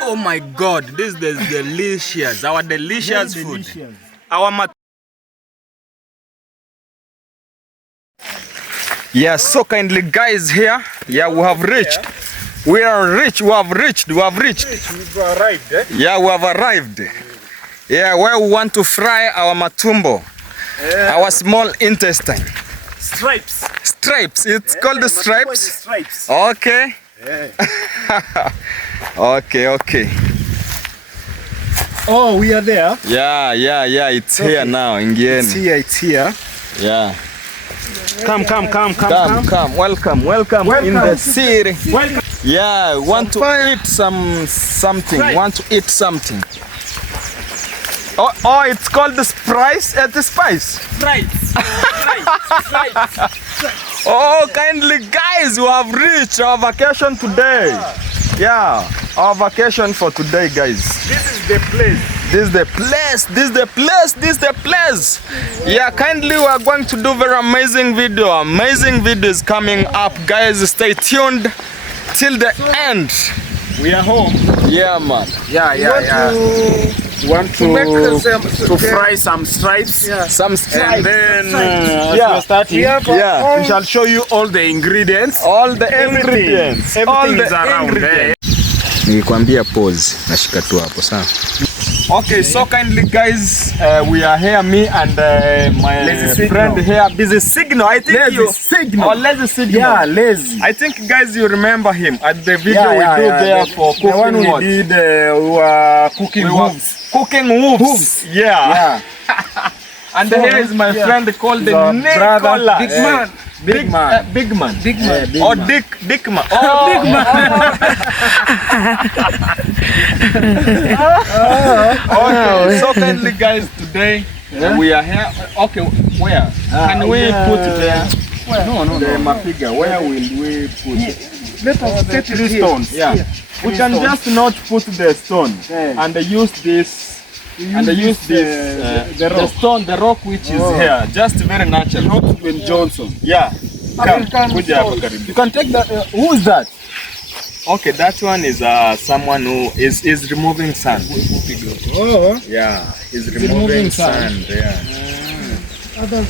Oh my God, this is delicious. Our delicious food. Our yeah, so kindly guys here. Yeah, we have reached. We are rich. We have reached. We have reached. We've arrived. Yeah, we have arrived. Yeah, where we want to fry our matumbo, our small intestine. Stripes. Stripes. It's called the stripes. Stripes. Okay. Yeah. Okay. Oh, we are there. Yeah. It's okay. Here now. It's here. Yeah. Come. Welcome in the city. Welcome. Yeah, want to eat something. Right. Want to eat something. Oh, it's called the spice at the spice. Right. Oh, kindly guys, we have reached our vacation today. Yeah, our vacation for today, guys. This is the place. This is the place. Yeah, kindly we are going to do very amazing video. Amazing videos coming up, guys. Stay tuned till the end. We are home. Yeah, man. Yeah. We want to fry some stripes. Yeah. Some stripes. And then as we are starting, we shall show you all the ingredients. Everything is around there. Nikwambia pause. Nashika tu hapo sawa. Okay, so kindly guys, we are here, me and my friend here, Busy Signal. I think Lazy Signal. Oh, Lazy Signal. Yeah, Lazy. I think guys you remember him at the video we do there for cooking. The one we did, we were cooking hooves. Cooking hooves. Yeah. And so, here is my friend called the Nicola. Big man. Big man. Or Dick man. Oh, Big man. Okay, so kindly guys, today we are here. Okay, where? Can we put there? Where? No. The mafiga. Where will we put it? Let us get three stones. Yeah. We can just not put the stone and use this. The rock which is here, just very natural. Not Ben Johnson. Yeah. Come. You can take that. Who is that? Okay, that one is someone who is removing sand. Oh. Yeah, he's removing sand. Yeah. Others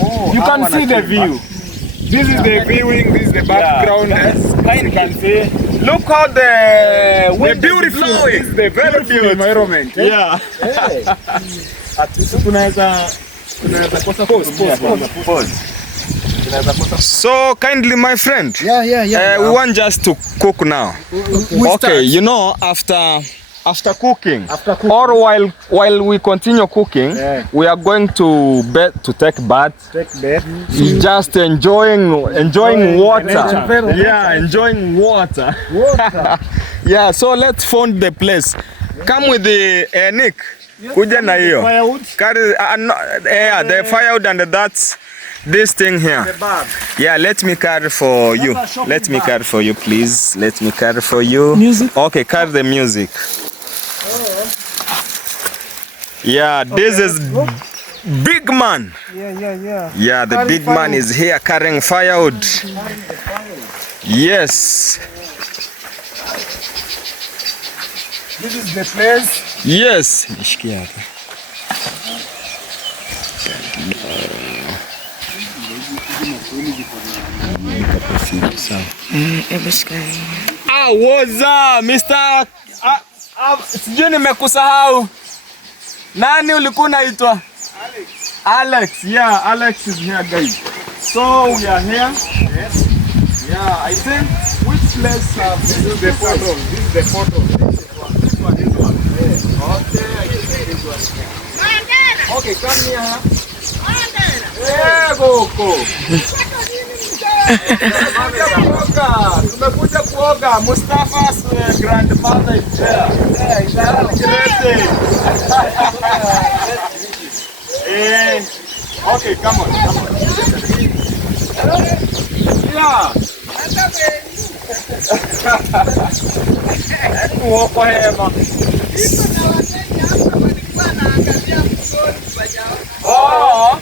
Oh, you can see the view. This is the viewing. This is the background. You can see. Look how the wind beautiful. This is the very beautiful environment. Yeah. So kindly, my friend. Yeah. We want just to cook now. Okay, you know, after cooking, or while we continue cooking, we are going to take bath. Just enjoying water. Yeah, enjoying water. Yeah, so let's find the place. Come with the Nick. Kuja na hiyo. Carry the firewood and that's this thing here. The bag. Yeah, let me carry for you. Let me carry for you, please. Let me carry for you. Music. Okay, carry the music. Yeah, this is big man. Yeah, the big man is here carrying firewood. Yes. This is the place. Yes. Woza, Mr. Sijui nimekusahau. Nani ulikuwa unaitwa? Alex. Yeah, Alex is here, guys. So we are here. Yes. Yeah, I think which place? This is the photo. This one. Okay, I think this one. Okay, come here. Go. Tumekuja kuoga. Mustafa's grandmother is there. Okay, come on. Yeah. Oh,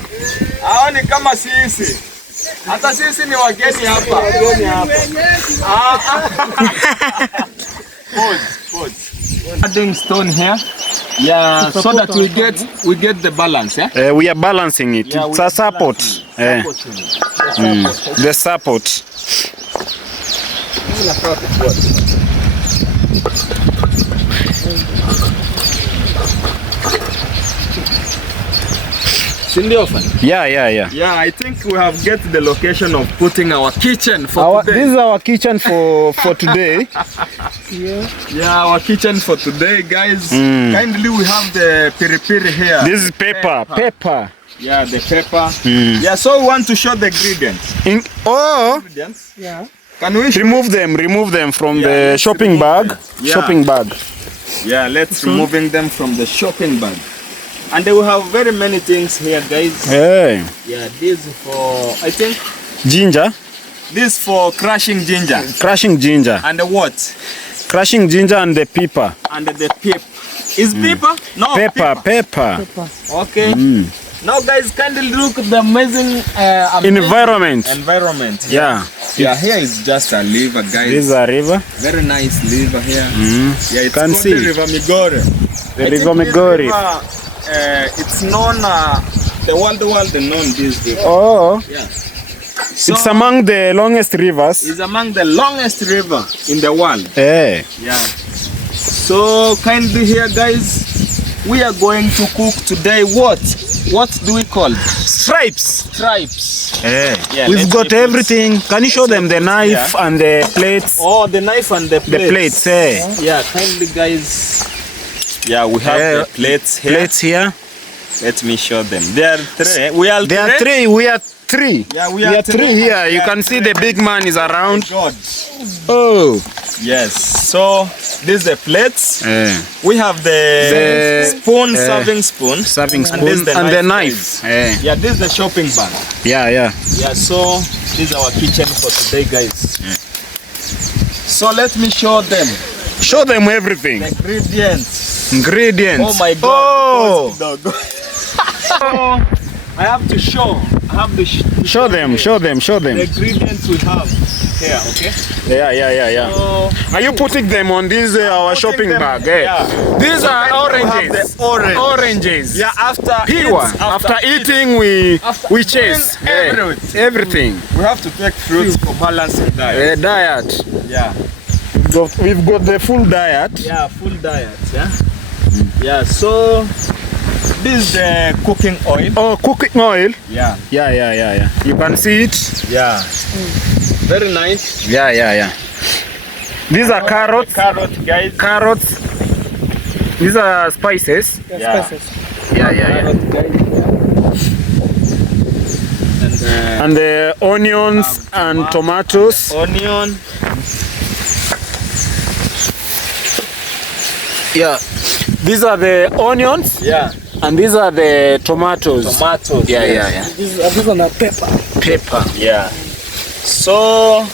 hao ni kama sisi. Hata sisi ni wageni hapa. Pause. Adding stone here. Yeah, so that we get the balance, yeah? We are balancing it. Yeah, it's a support. The support. Yeah. Yeah, I think we have get the location of putting our kitchen for today. This is our kitchen for today. Yeah, our kitchen for today, guys. Kindly, we have the piri-piri here. This is pepper. Yeah, the pepper. Yeah, so we want to show the ingredients. Ingredients? Yeah. Can we remove them from the shopping bag? Yeah. Shopping bag. Yeah, let's removing them from the shopping bag. And they will have very many things here, guys. Hey. Yeah, this for, I think, ginger. This for crushing ginger. Crushing ginger. And the what? Crushing ginger and the pepper. And the pep. Is pepper? No. Pepper. Okay. Now, guys, kindly look at the amazing environment. Yeah. Yeah, here is just a river, guys. This is a river. Very nice river here. Yeah, it's called the River Migori. The River Migori. It's known, the world known this river. Oh. Yeah. So it's among the longest rivers. It's among the longest river in the world. Hey. Yeah. So kindly here, guys, we are going to cook today what? What do we call? Stripes. Hey. Yeah, we've got everything. Can you show them the knife and the plates? Oh, the knife and the plates. The plates, hey. Yeah, kindly, guys. Yeah, we have the plates here. Plates here. Let me show them. There are three. We are three. Yeah, we are three here. You can see the big man is around. Oh. Yes. So these are the plates. We have the spoon, serving spoon. And the knife. Yeah, this is the shopping bag. Yeah. Yeah, so this is our kitchen for today, guys. So let me show them. Show them everything. The Ingredients. Oh my God. So I have to show. Show them. The ingredients we have here, okay? Yeah. So, are you putting them on this our shopping bag? Yeah. These are oranges. Oranges. Yeah, after eating we chase everything. We have to take fruits for balancing diet. Diet. Yeah. We've got the full diet. Yeah, full diet. Yeah. Yeah. So this is the cooking oil. Oh, cooking oil. Yeah. Yeah. You can see it. Yeah. Very nice. Yeah. These are carrots. Guys. Carrots. These are spices. Yeah. Spices. Yeah. And the onions and tomatoes. Onion. Yeah. These are the onions. Yeah. And these are the tomatoes. Yeah. These are the Pepper. Yeah. So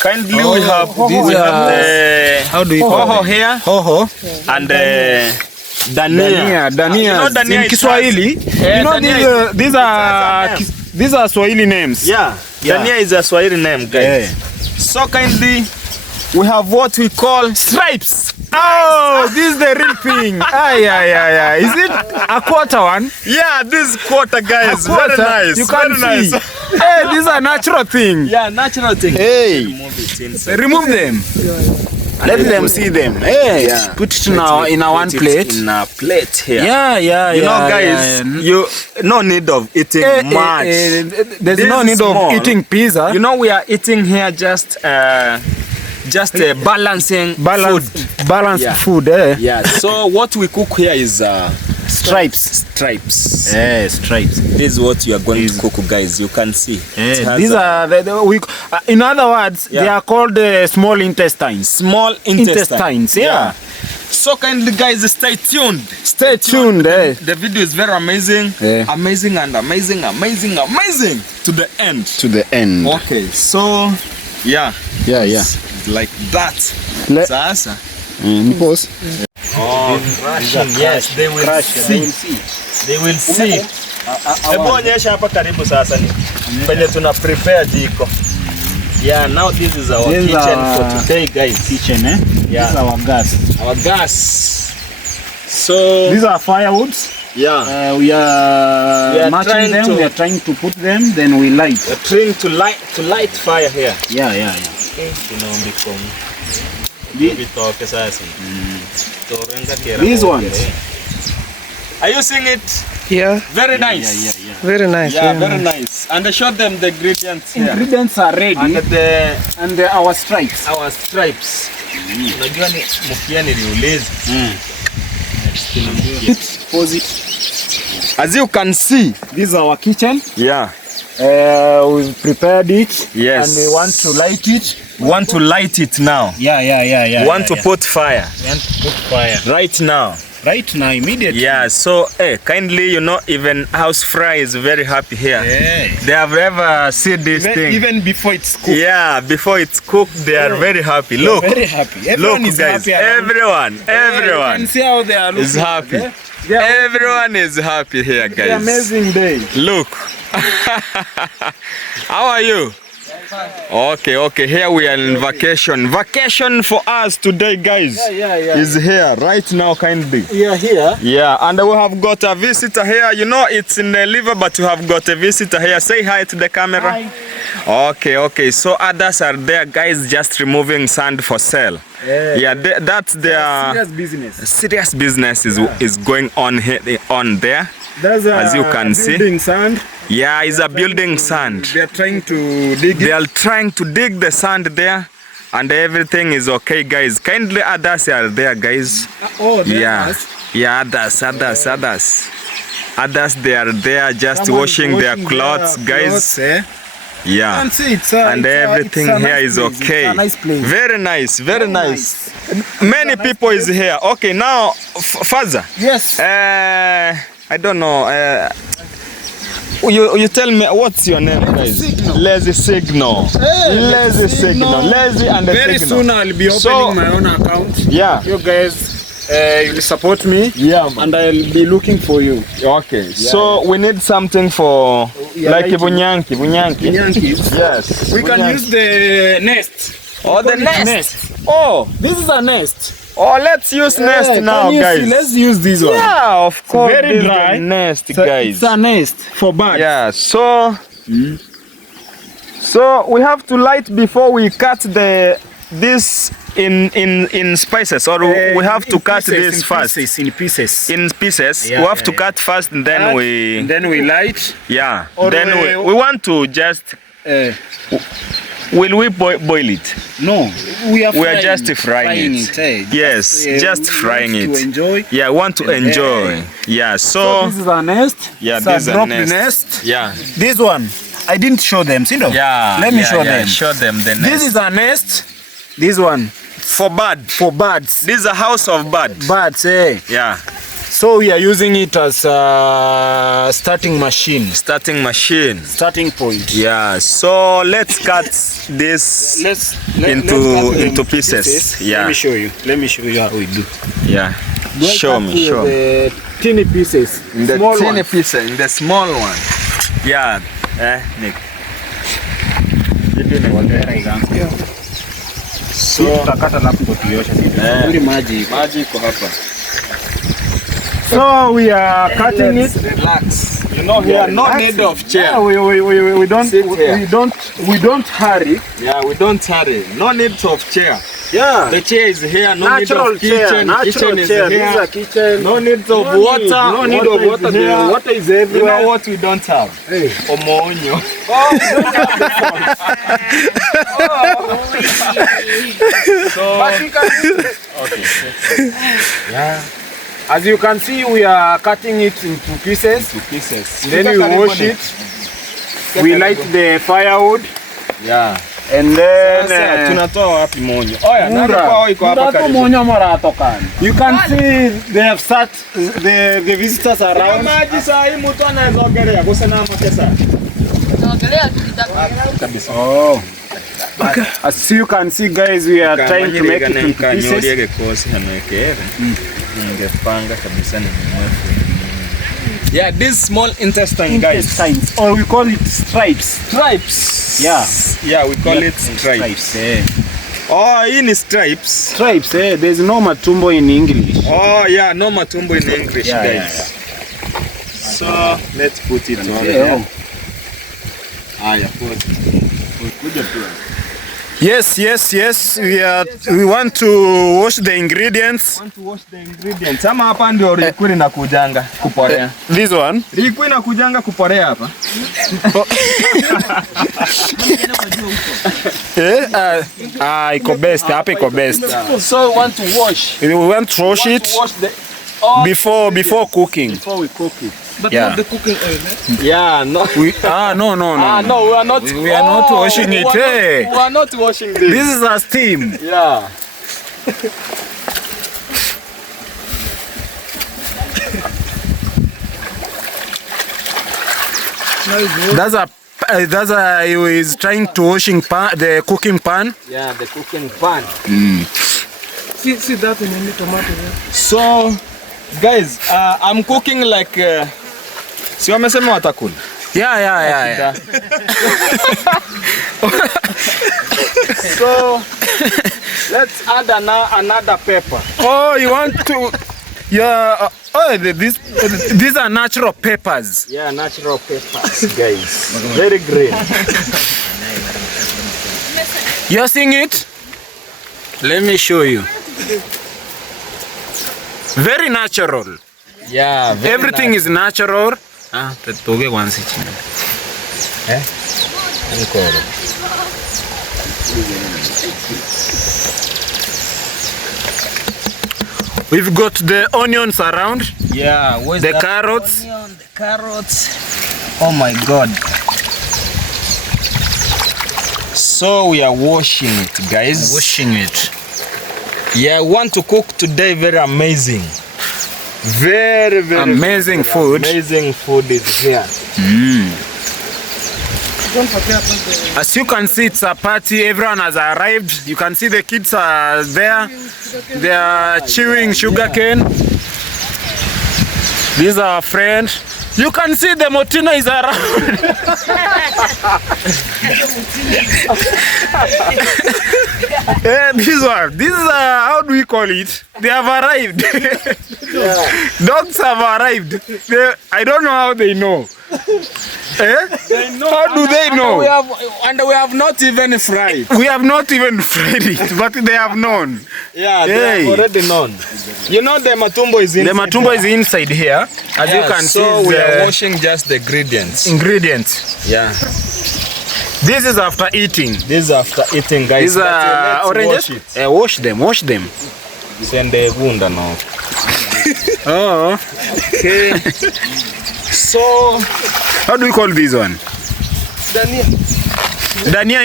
kindly we have the how do you call hoho here? Hoho. And dania. You know dania in Kiswahili. These are Swahili names. Yeah. Dania is a Swahili name, guys. So kindly we have what we call stripes. Oh, this is the real thing. Yeah. Is it a quarter one? Yeah, this quarter, guys. Very nice. You can very see. Nice. Hey, this is a natural thing. Yeah, natural thing. Hey, remove them. Let them see them. Hey, put it now in a one plate. In a plate here. Yeah. You know, guys, you no need of eating much. There's no need of eating pizza. You know, we are eating here just balancing food. Yeah. So what we cook here is stripes. Stripes. This is what you are going to cook, guys. You can see. These are in other words, they are called small intestines. Small intestines. Yeah. So kindly, guys, stay tuned. Stay tuned. The video is very amazing. Amazing to the end. Okay. So yeah. Yeah. Like that. Pause. Oh, crushing. Yes, they will see. They will see. Hebu onyesha hapa karibu sasa ni penye tuna prepare jiko. Yeah, now this is our kitchen for today, guys. Kitchen, eh? Yeah. This is our gas. Our gas. So these are firewoods. Yeah. We are matching them. We are trying to put them. Then we light. We're trying to light fire here. Yeah. Okay. These ones. Are you seeing it? Yeah. Very nice. Yeah. Very nice. Yeah, very nice. And I showed them the ingredients here. Ingredients are ready. And our stripes. Our stripes. Unajua ni mkia niliuliza. Pause it. As you can see, this is our kitchen. Yeah. We've prepared it. Yes. And we want to light it. We want to light it now. Yeah. We want to put fire. We want to put fire. Right now. Right now, immediately. Yeah, so kindly, you know, even House Fry is very happy here. Yeah. They have ever seen this thing. Even before it's cooked. Yeah, before it's cooked, they are very happy. Look. Very happy. Everyone Look, is guys. happy. Everyone. You can see how they are looking. Is happy. Everyone is happy here, guys. It's an amazing day. Look. How are you? Okay. Here we are in vacation. Vacation for us today, guys. Yeah. Is here right now, kindly. We are here. Yeah, and we have got a visitor here. You know, it's in the liver, but we have got a visitor here. Say hi to the camera. Hi. Okay. So others are there, guys, just removing sand for sale. Yeah, that's their serious business. Serious business is going on here, on there. That's as you can see. Building sand. Yeah, it's a building sand. They are trying to dig it. They are trying to dig the sand there, and everything is okay, guys. Kindly others are there, guys. Yeah, others. Others, they are there just washing their clothes, guys. Yeah, and everything here is okay. Nice place. Very nice. Many people is here. Okay, now, Father. Yes. I don't know. You tell me what's your name, guys? Lazy Signal. Lazy Signal. Lazy and the Very Signal. soon I'll be opening my own account. Yeah. You guys, you'll support me. Yeah, man. And I'll be looking for you. Okay. Yeah. So we need something for like Bunyanki. Yes. We can use the nest. Oh, the nest. Oh, this is a nest. Oh, let's use nest now, guys. Let's use this one. Yeah, of course. Very dry. Nest, guys. It's a nest for birds. Yeah. So we have to light before we cut this in spices, or we have to cut this first. In pieces. In pieces. Yeah, we have to cut first, and then we light. Yeah. Or then we want to just. Will we boil it? No, we are just frying it. Yes, just frying it. To enjoy. Yeah, want to enjoy. Yeah, so this is a nest. Yeah, this is a nest. Yeah. This one, I didn't show them. See, no? Yeah. Let me show them. Show them the nest. This is a nest. This one for birds. For birds. This is a house of birds. Birds, eh? Yeah. So we are using it as a starting machine. Starting point. Yeah. So let's cut this into pieces. Yeah. Let me show you how we do. Yeah. Show me. The teeny pieces. In the teeny pieces. In the small one. Yeah. Nick. So tutakata alafu tuioshe. Maji iko hapa. So we are cutting it. Relax. You know, here no need of chair. Yeah, we don't hurry. Yeah, we don't hurry. No need of chair. Yeah. The chair is here. No natural need of kitchen. Kitchen is here. This is a kitchen. No need of water. No need of water. The water is everywhere. You know what we don't have? Hey. Omonyo. Oh, we don't have the So, but we can use it. Okay. Yeah. As you can see, we are cutting it into pieces. Then we wash it. We light the firewood. Yeah. And then tunatoa wapi monyo? Oya, nani iko hapa karibu? Monyo mara toka. You can see they have sat the visitors around. Maji saa hii mtu anaweza ogelea, gusa na mapesa. Ogelea kitaka kabisa. Oh. Okay. As you can see, guys, we are trying to make it into pieces. Ningepanga kabisa ni yeah, this small intestine, guys. Or we call it stripes. Stripes. Yeah. Yeah, we call it stripes. Oh, hii ni stripes. Stripes, there's no matumbo in English. Oh, yeah, no matumbo in English, guys. So, let's put it on there. Yes. We want to wash the ingredients. Sama hapa ndio liquid inakujanga kuporea. This one? Liquid inakujanga kuporea hapa. Iko best, hapa iko best. So we want to wash. We want to wash it before cooking. Before we cook it. But not the cooking oil, eh? Yeah, no. No, No, we are not. We are not washing it. We are not washing this. This is a steam. Yeah. That's a he is trying to washing the cooking pan. Yeah, the cooking pan. See that in the tomato there. So, guys, I'm cooking like si wamesema watakula. Yeah. So, let's add another pepper. Oh, you want to? Yeah. These are natural peppers. Yeah, natural peppers, guys. Very green. You're seeing it? Let me show you. Very natural. Yeah, Everything is natural. We've got the onions around. Yeah, the carrots. Onion, the carrots. Oh my God. So we are washing it, guys. Washing it. Yeah, I want to cook today very amazing. Very amazing food. Amazing food is here. Don't forget about the... As you can see, it's a party. Everyone has arrived. You can see the kids are there. They are chewing sugarcane. These are our friends. You can see the Motina is around. This is how do we call it? They have arrived. Dogs have arrived. I don't know how they know. They know. How do they know? And we have not even fried. We have not even fried it, but they have known. Yeah, they have already known. You know the matumbo is inside. The matumbo is inside here, as you can see. So we are washing just the ingredients. Yeah. This is after eating. This is after eating, guys. These are oranges. Wash them. Send the gunda now. Oh. Okay. So, how do we call this one? Dania. Dania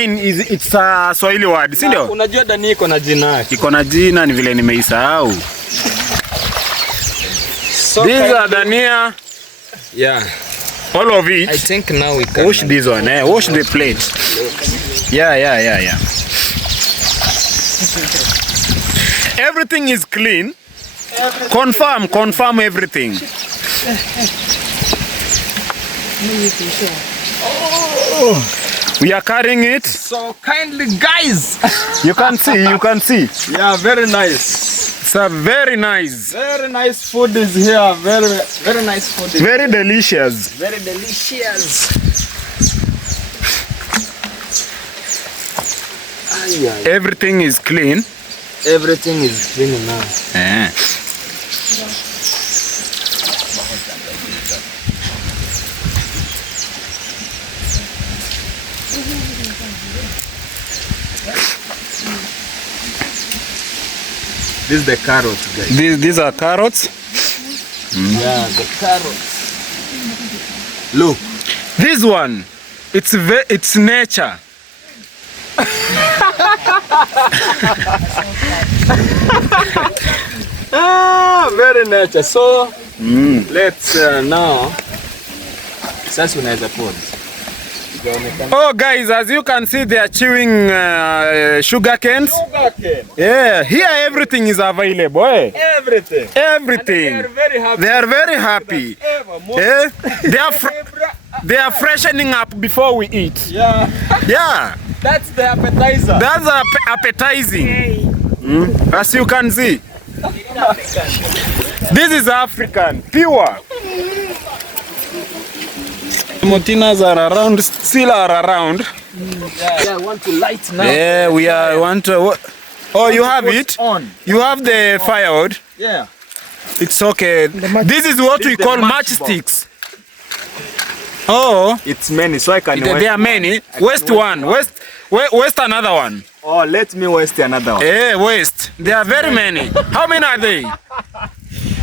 it's a Swahili word, si ndio? Unajua dania iko na jina yake. Iko na jina, ni vile nimeisahau. So these are dania. Yeah. All of it. I think now we can wash this one, wash the plate. Yeah. Everything is clean. Confirm everything. We are carrying it. So kindly, guys. You can see. Yeah, very nice. It's a very nice. Very nice food is here. Very nice food. Very delicious. Very delicious. Everything is clean. Everything is clean now. This is the carrots, guys. These are carrots. Yeah, the carrots. Look. This one, it's nature. Very nature. So let's now. Sasa unaweza pause. Oh guys, as you can see, they are chewing sugar canes. Yeah, here everything is available. Eh? Everything. Everything. They are very happy. Eh? They are freshening up before we eat. Yeah. Yeah. That's the appetizer. That's appetizing. As you can see. This is African, pure. Motinas are around, still are around. Yeah, I want to light now. Yeah, want to. Oh, you have it? On. You have the firewood? Yeah. It's okay. This is what we call matchsticks. Oh. It's many, so I can. There are many. Waste one. Waste another one. Oh, let me waste another one. Yeah, waste. There are very many. How many are they?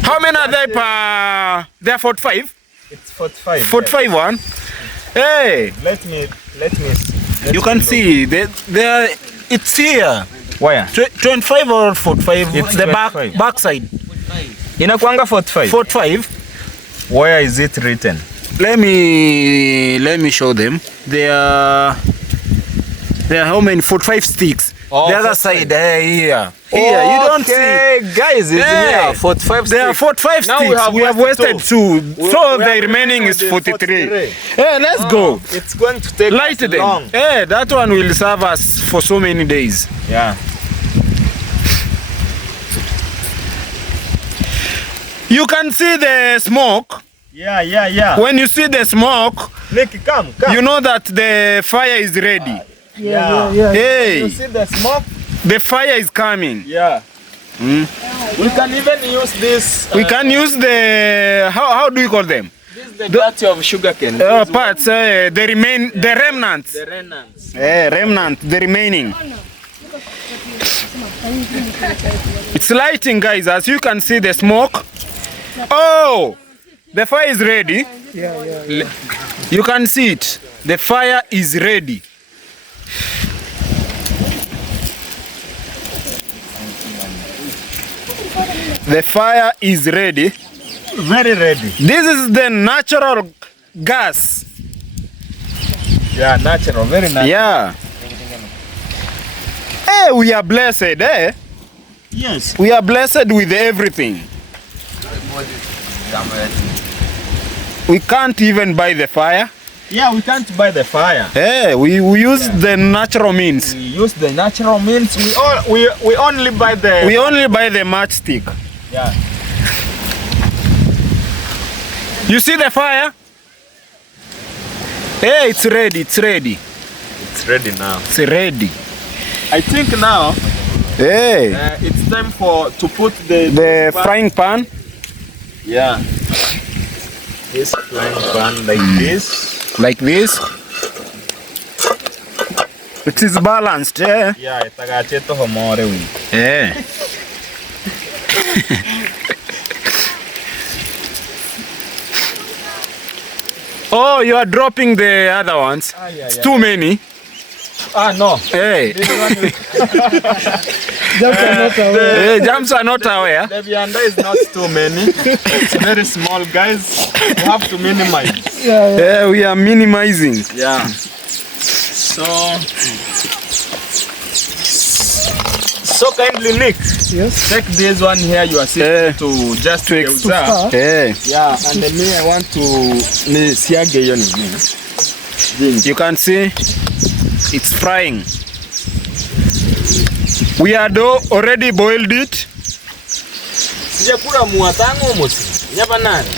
How many are they per? They are 45. It's 45. 45 one. Hey. Let me. You can see they are. It's here. Where? 25 or 45. It's the 25. back side. Inakuanga 45. 45. Where is it written? Let me show them. They are how many? 45 sticks. Oh, the other 45. side, here. Here, you don't see. Guys, it's Yeah. here. 45 There are 45 Now sticks. We have wasted two. So the remaining is 43. Hey, let's go. It's going to take Light us them. long. Hey, that one will serve us for so many days. Yeah. You can see the smoke. Yeah. When you see the smoke, Nick, come. you know that the fire is ready. Yeah. You Hey, see the smoke? the fire is coming. Yeah. We can even use this. We can use the how do we call them? This is the dirty of sugarcane. Parts, the remnants. The remnants. The remaining. It's lighting, guys. As you can see, the smoke. Oh, the fire is ready. Yeah. You can see it. The fire is ready. The fire is ready. Very ready. This is the natural gas. Yeah, natural. Very natural. Yeah. Hey, we are blessed, eh? Yes. We are blessed with everything. We can't even buy the fire. Yeah, we can't buy the fire. Hey, we use the natural means. We use the natural means. We only buy the. We only buy the matchstick. Yeah. You see the fire? Hey, it's ready. It's ready. It's ready now. It's ready. I think now Hey, it's time to put the frying pan. Yeah. This frying pan like this. Like this. It is balanced, eh? Yeah, itagacheto homore we. Yeah. Oh, you are dropping the other ones. It's too many. No. Hey. Jumps are not aware. Hey, jumps are not aware. The vianda is not too many. It's very small, guys. We have to minimize. Yeah. Yeah, we are minimizing. Yeah. So kindly, Nick, Yes. take this one here. You are sitting to just to observe. Hey. Yeah, and then me, I want to siage yoni. You can see it's frying. We had already boiled it. Sijakula muatango musi. Nyama nane.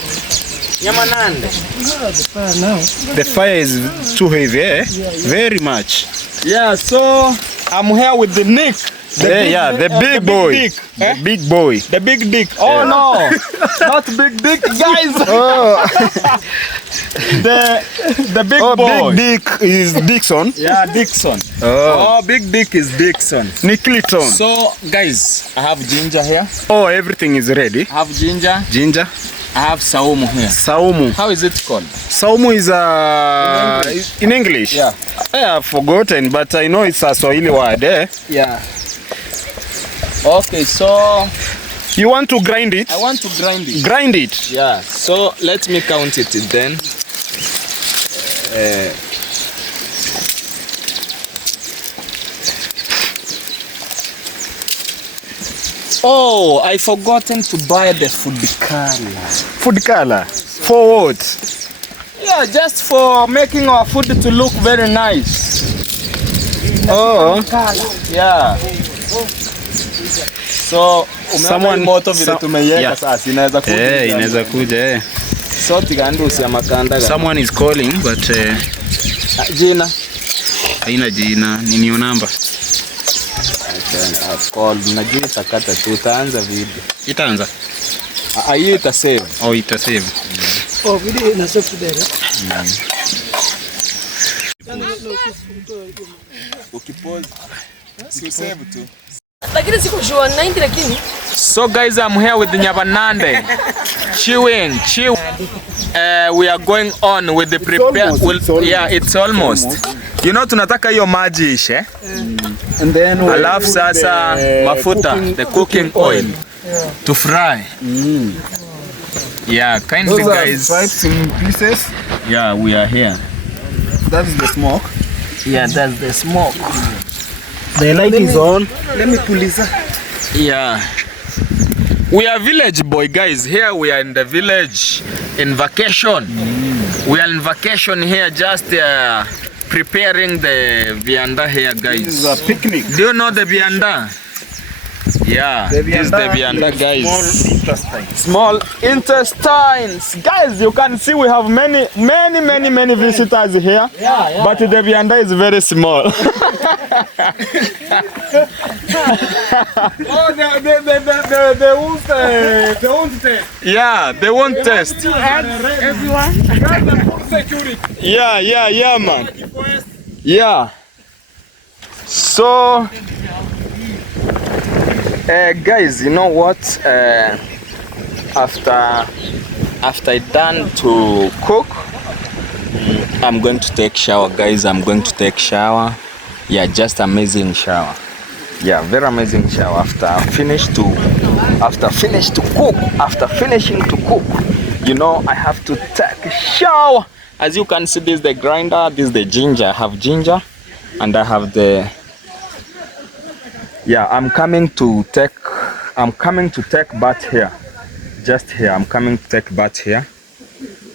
The fire now. The fire is too heavy, eh? Very much. Yeah, so I'm here with the Nick. The big boy. Dick. The big boy. The big dick. Oh no, not big dick, guys. Oh, The big boy. big dick is Dixon. Yeah, Dixon. Oh, Big dick is Dixon. Nickleton. So guys, I have ginger here. Oh, everything is ready. I have ginger. Ginger. I have saumu here. Saumu. How is it called? Saumu is in English. Yeah. I've forgotten, but I know it's a Swahili word, eh? Yeah. Okay, so You want to grind it? I want to grind it. Grind it. Yeah. So let me count it then. Oh, I forgotten to buy the food color. Food color? For what? Yeah, just for making our food to look very nice. Oh. Yeah. So, Someone moto vile tumeiweka sasa inaweza kuja. Inaweza kuja. So tigandusi ya makanda. Someone is calling but jina. Haina jina, ni new number. Call najua itakata tu utaanza video. Itaanza? Hiyo ita save. Oh, ita save. Oh, video ina save there. Ukipause si save tu. Lakini siko sure 90 lakini. So guys, I'm here with Nyabanande. Chewing. We are going on with the prepare. Yeah, it's almost. You know tunataka hiyo maji ishe. And then alafu sasa mafuta, the cooking oil to fry. Yeah, kindly guys. Stripes in pieces. Yeah, we are here. That is the smoke. Yeah, that's the smoke. The light is on. Let me pull this up. Yeah. We are village boy guys. Here we are in the village in vacation. We are in vacation here, just preparing the vianda here guys. This is a picnic. Do you know the vianda? Yeah, this is the vianda guys. Small intestines. Guys, you can see we have many visitors here. Yeah. But the vianda is very small. Oh, they won't taste. Yeah, they won't taste. Everyone. Yeah, man. Yeah. So, guys, you know what? After I done to cook, I'm going to take shower, guys. I'm going to take shower. Yeah, just amazing shower. Yeah, very amazing shower. After finishing to cook, you know, I have to take a shower. As you can see, this is the grinder, this is the ginger. I have ginger and I have the, yeah, I'm coming to take bath here. Just here, I'm coming to take bath here.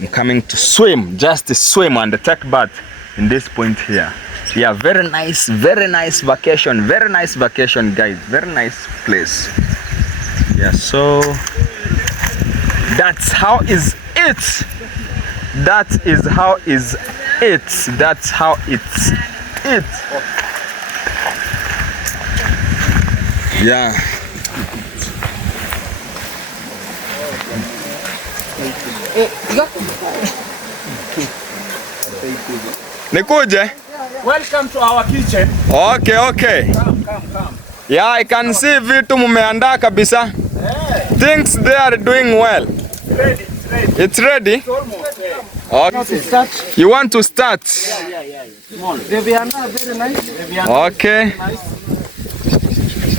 I'm coming to swim, just to swim and take bath in this point here. Yeah, very nice vacation, guys, very nice place. Yeah, so that's how is it. That's how it's it. Yeah. Nikuje? Welcome to our kitchen. Okay. Come. Yeah, I can see vitu mumeandaa kabisa. Things they are doing well. Ready. It's ready? It's almost ready. Okay. You want to start? Yeah. Small. The vianda very nice. Okay.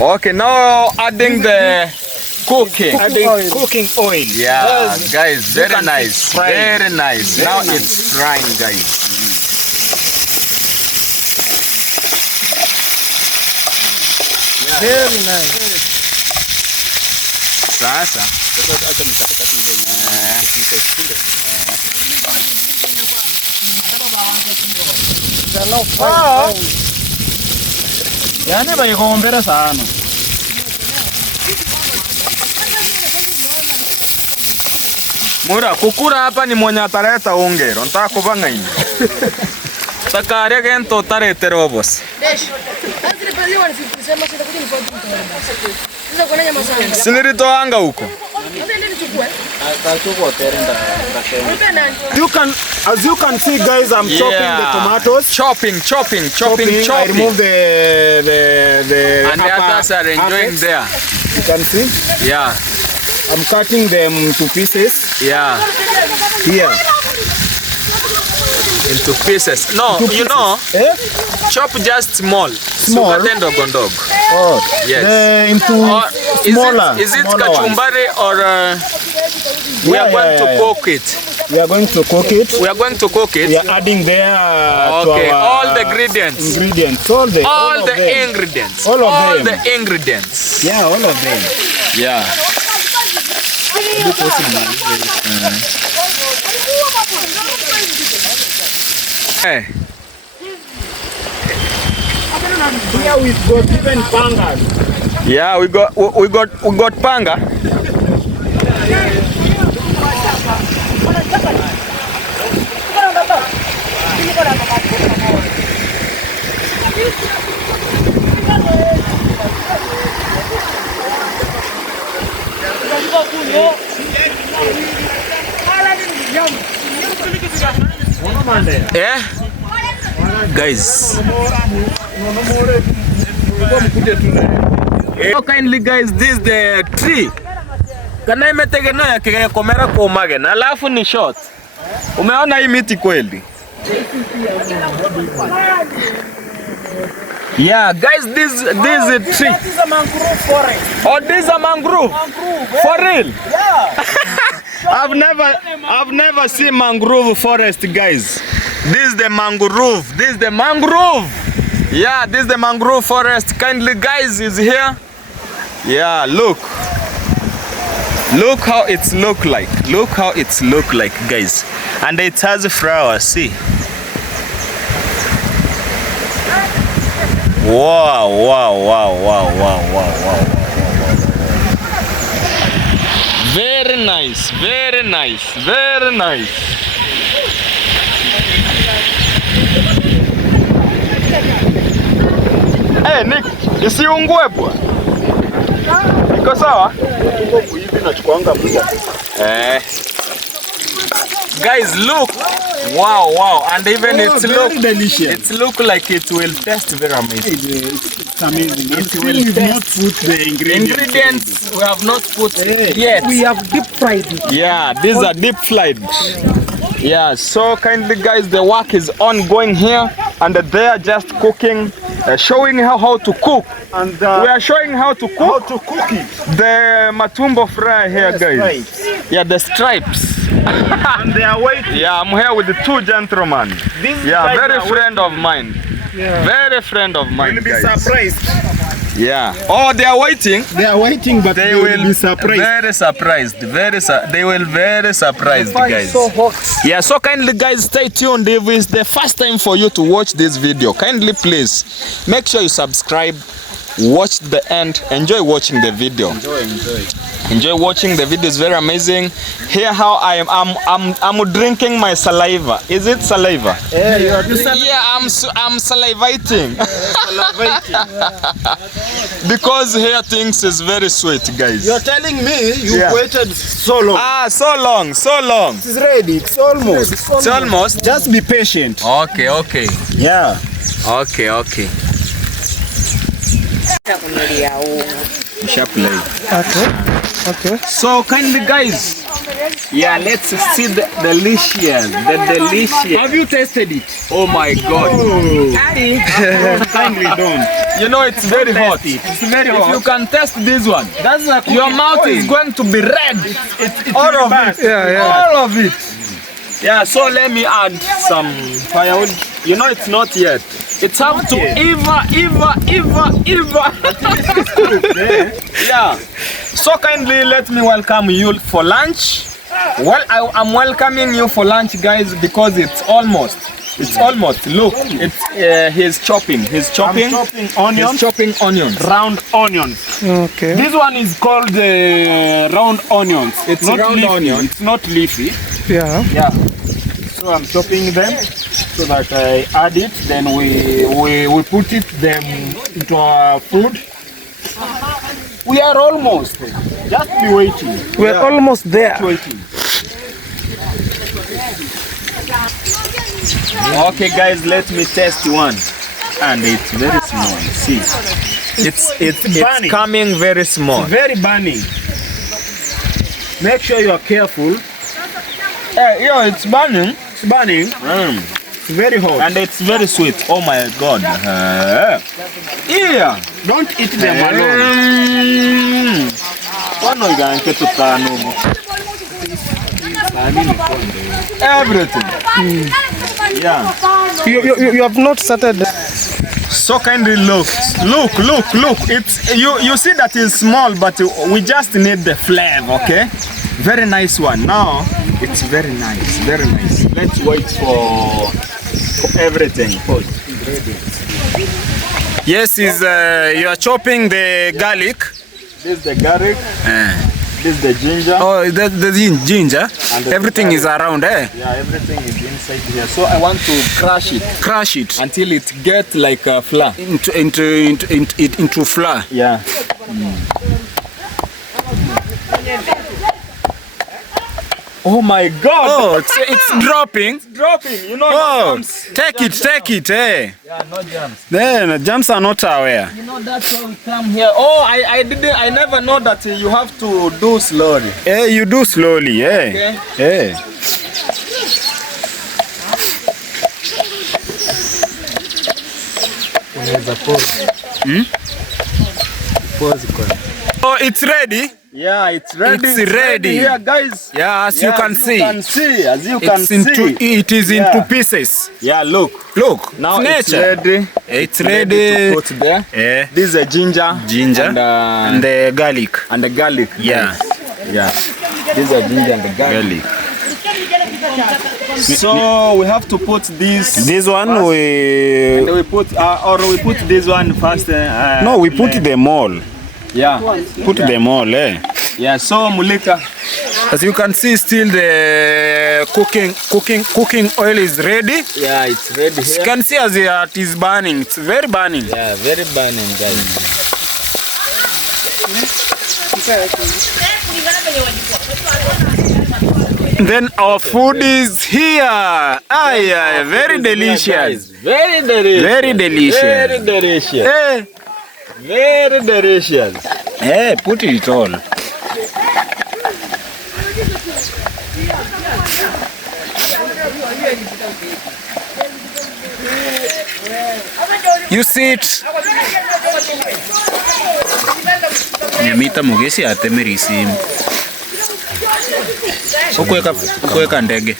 Okay, now adding the cooking oil. Yeah, guys, very nice. Very nice. Now it's frying, guys. Yeah. Very nice. Sasa. Yani baikombera sana. Mura, kukura hapa ni mwenye ataleta ungero. Nataka kuvanga ini. Takaria gento tarete robos. Siniritoanga huko. As you can see, guys, I'm chopping the tomatoes. Chopping. I remove the and the others are enjoying there. You can see? Yeah. I'm cutting them to pieces. Yeah. Here. Into pieces. No, into you know, chop just small. Small? Dog. Oh. Yes. Into smaller. Is it kachumbari or we are going to cook it? We are going to cook it. We are going to cook it. We are adding there okay. All the ingredients. All the ingredients. All of the them. ingredients. All of them. The ingredients. Yeah, all of them. Yeah. Hey. Here we've got even pangas. Yeah, we got panga. Yeah, guys. So kindly guys, this is the tree. Kana imetegemea kile komera kwa umage na alafu ni short. Umeona hii miti kweli? Yeah, guys, this is a tree. This is a mangrove forest. Oh, this is a mangrove. For real? Yeah. I've never seen mangrove forest, guys. This is the mangrove. This is the mangrove. Yeah, this is the mangrove forest. Kindly guys is here. Yeah, look. Look how it's look like. Look how it's look like, guys. And it has flowers, see. Wow, wow, wow, wow, wow, wow, wow. Very nice, very nice, very nice. Hey, Nick, isiungue bwana. Iko sawa? Guys, look. Wow, wow. And even it look like it will taste very amazing. It's amazing. We've not put the Ingredients we have not put yet. We have deep fried it. Yeah, these are deep fried. Yeah, so kindly guys, the work is ongoing here and they are just cooking, showing how to cook. And we are showing how to cook. how to cook it. The matumbo fry here, guys. Stripes. Yeah, the stripes. And they are waiting. Yeah, I'm here with the two gentlemen. These Yeah, guys very are friend of mine. Yeah. Very friend of mine, You'll be guys. surprised. Yeah. Oh, they are waiting. They are waiting, but They will be surprised. Very surprised. They will very surprised, guys. So hot. Yeah, so kindly guys, stay tuned. If it's the first time for you to watch this video, kindly please make sure you subscribe, watch the end, enjoy watching the video. Enjoy watching the video, is very amazing. Here how I'm drinking my saliva. Is it saliva? Yeah, you are I'm salivating. Because here things is very sweet, guys. You're telling me you waited so long. So long. It's ready. It's almost. It's almost. Just be patient. Okay. Yeah. Okay. Okay. So kindly guys, yeah, let's see the delicious. Have you tasted it? Oh my God. Kindly don't. You know it's very hot. It's very If hot. you can test this one, That's a your mouth is going to be red. It's All of it. Yeah. All of it. Yeah, so let me add some firewood. You know it's not yet. It's up to Eva. Yeah. So kindly let me welcome you for lunch. Well, I'm welcoming you for lunch, guys, because it's almost. Look, he's chopping. I'm chopping onions. He's chopping onions. Round onions. Okay. This one is called round onions. It's not round leafy. onion. It's not leafy. Yeah. Yeah. So I'm chopping them so that I add it. Then we put them into our food. We are almost. Just be waiting. We're almost there. Waiting. Okay, guys, let me test one. And it's very small. See, it's coming very small. Very burning. Make sure you are careful. Yeah, it's burning. It's burning. It's very hot. And it's very sweet. Oh my God. Yeah. Don't eat them alone. Everything. Yeah. You have not started. So kindly look. It's you see that it's small, but we just need the flavor, okay? Very nice one. Now it's very nice, very nice. Let's wait for everything. Yes, you are chopping the garlic. This is the garlic. This is the ginger. Oh, the ginger. Everything is around, eh? Yeah, everything is inside here. So I want to crush it. Crush it until it gets like a flour. Into flour. Yeah. Oh my God! Oh, it's dropping. It's dropping. You know. Oh, no take it, eh? Yeah, no jams. Then jams are not aware. You know that's why we come here. Oh, I never know that you have to do slowly. Eh, you do slowly, eh? Okay. Eh. Oh, it's ready. Yeah, it's ready. It's ready here, guys. Yeah, as you can see. As you can see. It is into pieces. Yeah, look. Now it's ready. It's ready. To put there. Yeah. This is a ginger. And the garlic. And the garlic. Yeah. Yeah. This is a ginger and the garlic. So we have to put this. This one first, we put we put this one first. No, we put them all. Yeah. Put them all, eh? Yeah. So Mulika. As you can see, still the cooking oil is ready. Yeah, it's ready here. You can see as it is burning. It's very burning. Yeah, very burning, guys. Then our food is here. Very delicious. Very delicious. Very delicious. Very delicious. Eh. Very delicious. Eh, put it all. You sit. Nyamita mugesi atemeri simu. Kuweka ndege.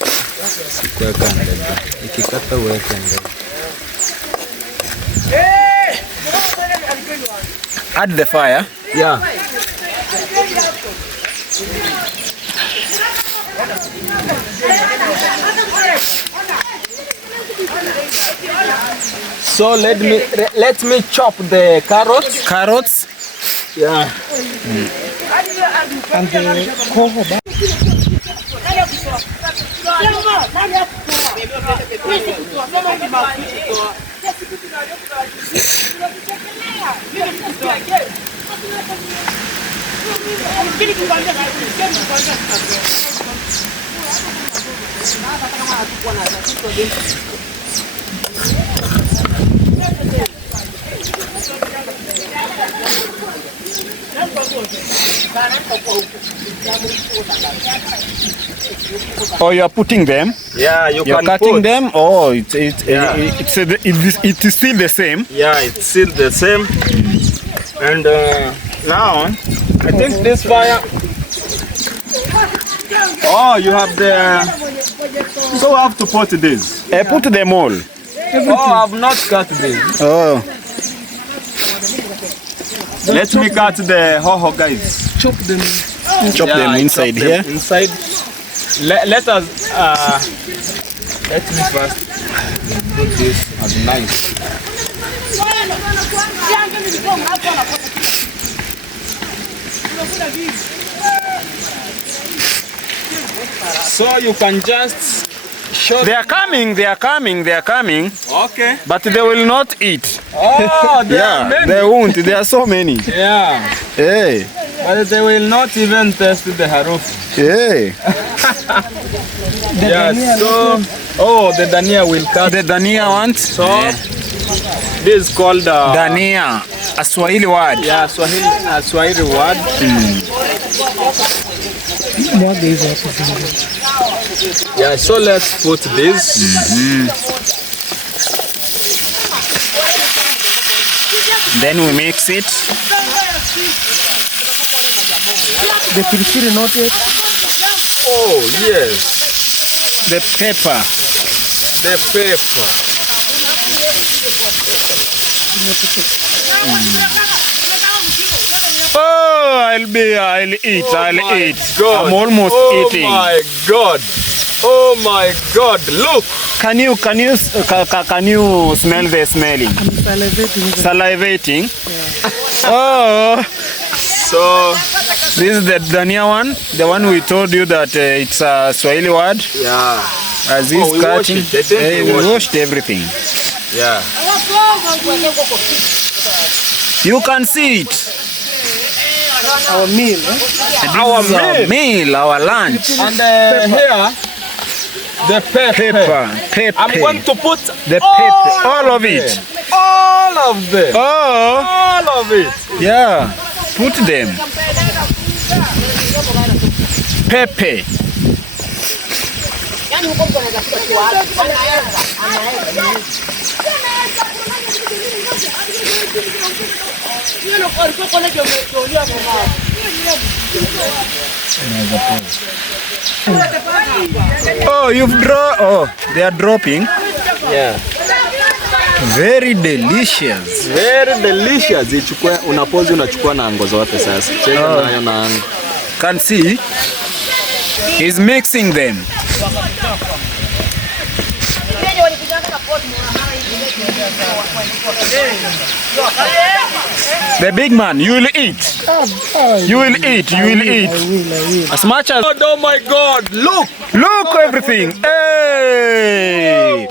Kuweka ndege. Ikikata weka ndege. Add the fire. Yeah. So let me chop the carrots. Carrots. Yeah. And the coho. Oh, you are putting them? Yeah, you You're can cutting put them? Oh, it is still the same? Yeah, it's still the same. And now, I think this fire. Oh, you have the. So I have to put this. Put them all. Oh, I have not cut this. Oh. Let me cut the hoho, guys. Chop them. Chop them inside here. Inside. Let us. Let me first put this as nice. So you can just show. They are coming. Okay. But they will not eat. Oh, Yeah, they won't. There are so many. Yeah. Hey. But they will not even taste the haruf. Hey. Yeah, so the dania will cut. The dania want? So this is called Dania, a Swahili word. Yeah, Swahili word. Yeah, so let's put this. Then we mix it. The pilipili not yet. Oh yes, The pepper. the pepper. Oh, I'll eat. God. I'm almost eating. Oh my God. Oh my God. Look. Can you smell the smelling? I'm salivating. Salivating? Oh. So This is the Dania one, the one we told you that it's a Swahili word. yeah. As he's we washed cutting, it. I think we washed everything. Yeah. You can see it. Our meal. Our meal, our lunch. And here, the Pepper. I'm going to put The pepper, all of it. All of them. Oh, All of it. yeah. Put them. Pepper. Oh, they are dropping. Yeah. Very delicious. Very delicious. Ichukue unapozi unachukua na ngo zote sasa. Cheka nayo na ngo. Can see. He's mixing them. The big man, you will eat. You will eat. You will eat. I will. As much as. Oh my God! Look! Look everything. Hey!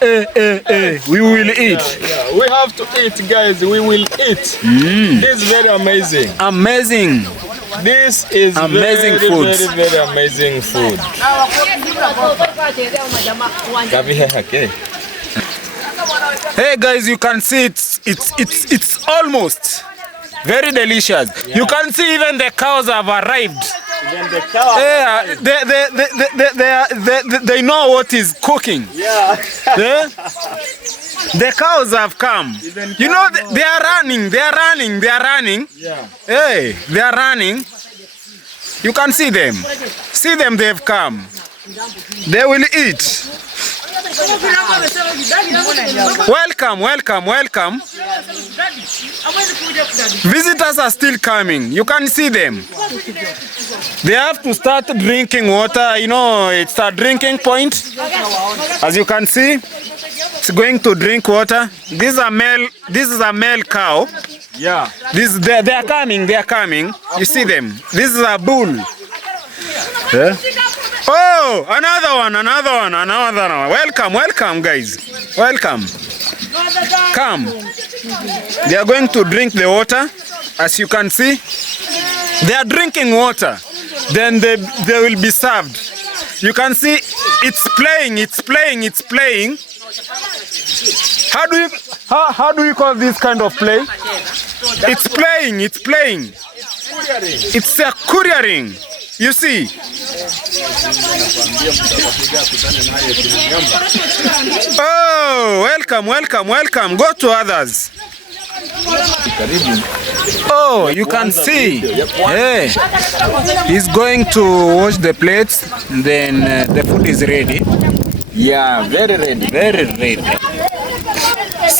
Hey. We will eat. Yeah, we have to eat, guys. We will eat. This is very amazing. Amazing. This is Amazing very, food. very amazing food. Hey guys, you can see it's almost very delicious. Yeah. You can see even the cows have arrived. Even the cow. Yeah, they know what is cooking. Yeah. Yeah? The cows have come. You know, they are running. Yeah. Hey, they are running. You can see them. See them, they've come. They will eat. Welcome. Visitors are still coming. You can see them. They have to start drinking water. You know, it's a drinking point. As you can see, it's going to drink water. This is a male cow. Yeah. They are coming. You see them. This is a bull. Yeah. Oh, another one. Welcome, guys. Welcome. Come. They are going to drink the water. As you can see, they are drinking water. Then they will be served. You can see it's playing. How do you call this kind of play? It's playing. It's a couriering. You see? Oh, welcome. Go to others. Oh, you can see. Hey, he's going to wash the plates. Then the food is ready. Yeah, very ready. Very ready.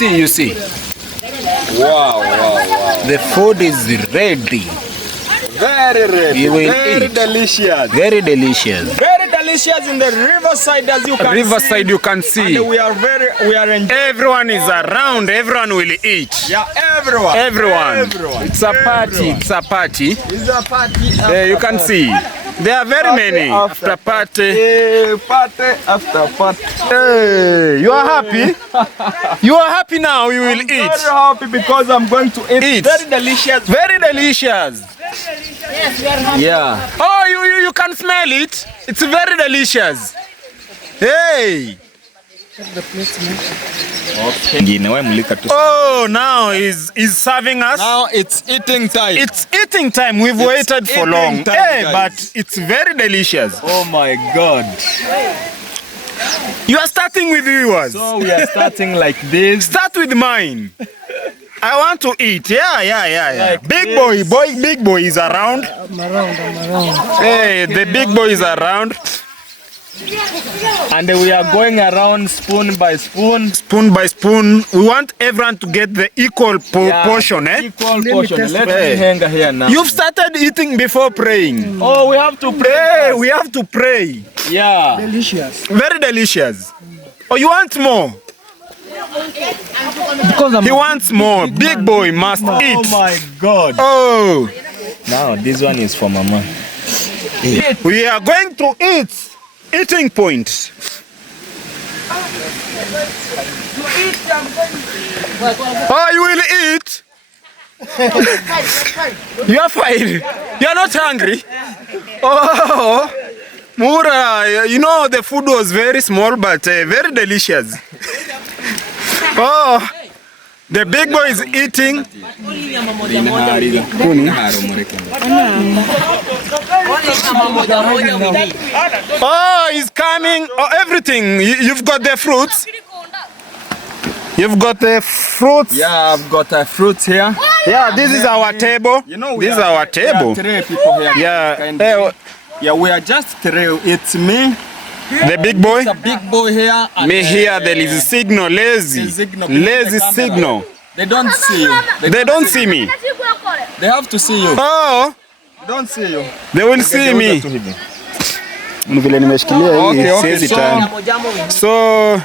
You see. Wow. The food is ready. Very ready. You will very eat. Delicious. Very delicious. Very delicious in the riverside, as you can see. Riverside, you can see. And we are enjoying. Everyone is around. Everyone will eat. Yeah, everyone. It's a party. It's a party. You can see. There are very many. After party. Party after party. Hey, you are happy? You are happy now. You will eat. Very happy because I'm going to eat. Very delicious. Very delicious. Yes, we are happy. Yeah. Oh, you can smell it. It's very delicious. Hey. Okay. Oh, now he's serving us. Now it's eating time. It's eating time. We've waited for long. Time, hey, guys. but it's very delicious. Oh my God. You are starting with yours. So we are starting like this. Start with mine. I want to eat. Yeah. Like Big boy is around. I'm around. Hey, the big boy is around. And we are going around spoon by spoon. Spoon by spoon. We want everyone to get the equal portion, eh? Equal portion. Let me hang here now. You've started eating before praying. Oh, we have to pray. Hey, we have to pray. Yeah. Delicious. Very delicious. Oh, you want more? Because He wants more. Big boy must eat. Oh my God. Oh. Now this one is for Mama. We are going to eat. Eating point. Oh, you will eat? You are fine. You are not hungry? Oh, Mura, you know the food was very small but very delicious. Oh, the big boy is eating. Oh, he's coming. Oh, everything. You've got the fruits. You've got the fruits. Yeah, I've got a fruit here. Yeah, this is our table. You know, this is our table. Three people here. Yeah. Yeah, we are just three. It's me, The big boy. the big boy here, and Me here. There is a signal. Lazy. Lazy signal. They don't see you. They don't see me. They have to see you. Oh, They don't see you. they will see me. Vile nimeshikilia hii siwezi tani. So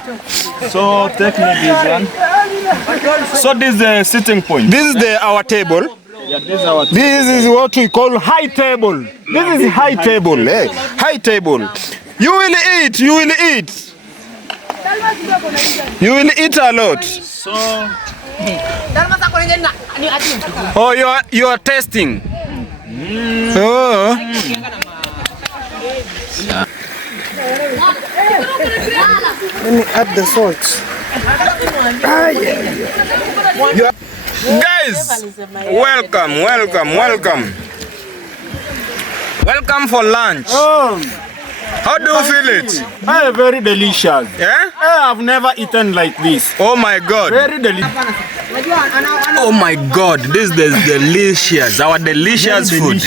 take me this one. So this is the sitting point. This is our table. Yeah, this is our This is what we call high table. This is high table. Eh? High table. You will eat. You will eat. You will eat a lot. So Oh, you are testing. Oh. let me add the salt. Guys, welcome. Welcome for lunch. How do you feel it? Very delicious. Yeah? I've never eaten like this. Oh my God. Very delicious. Oh my God. This is delicious. Our delicious food.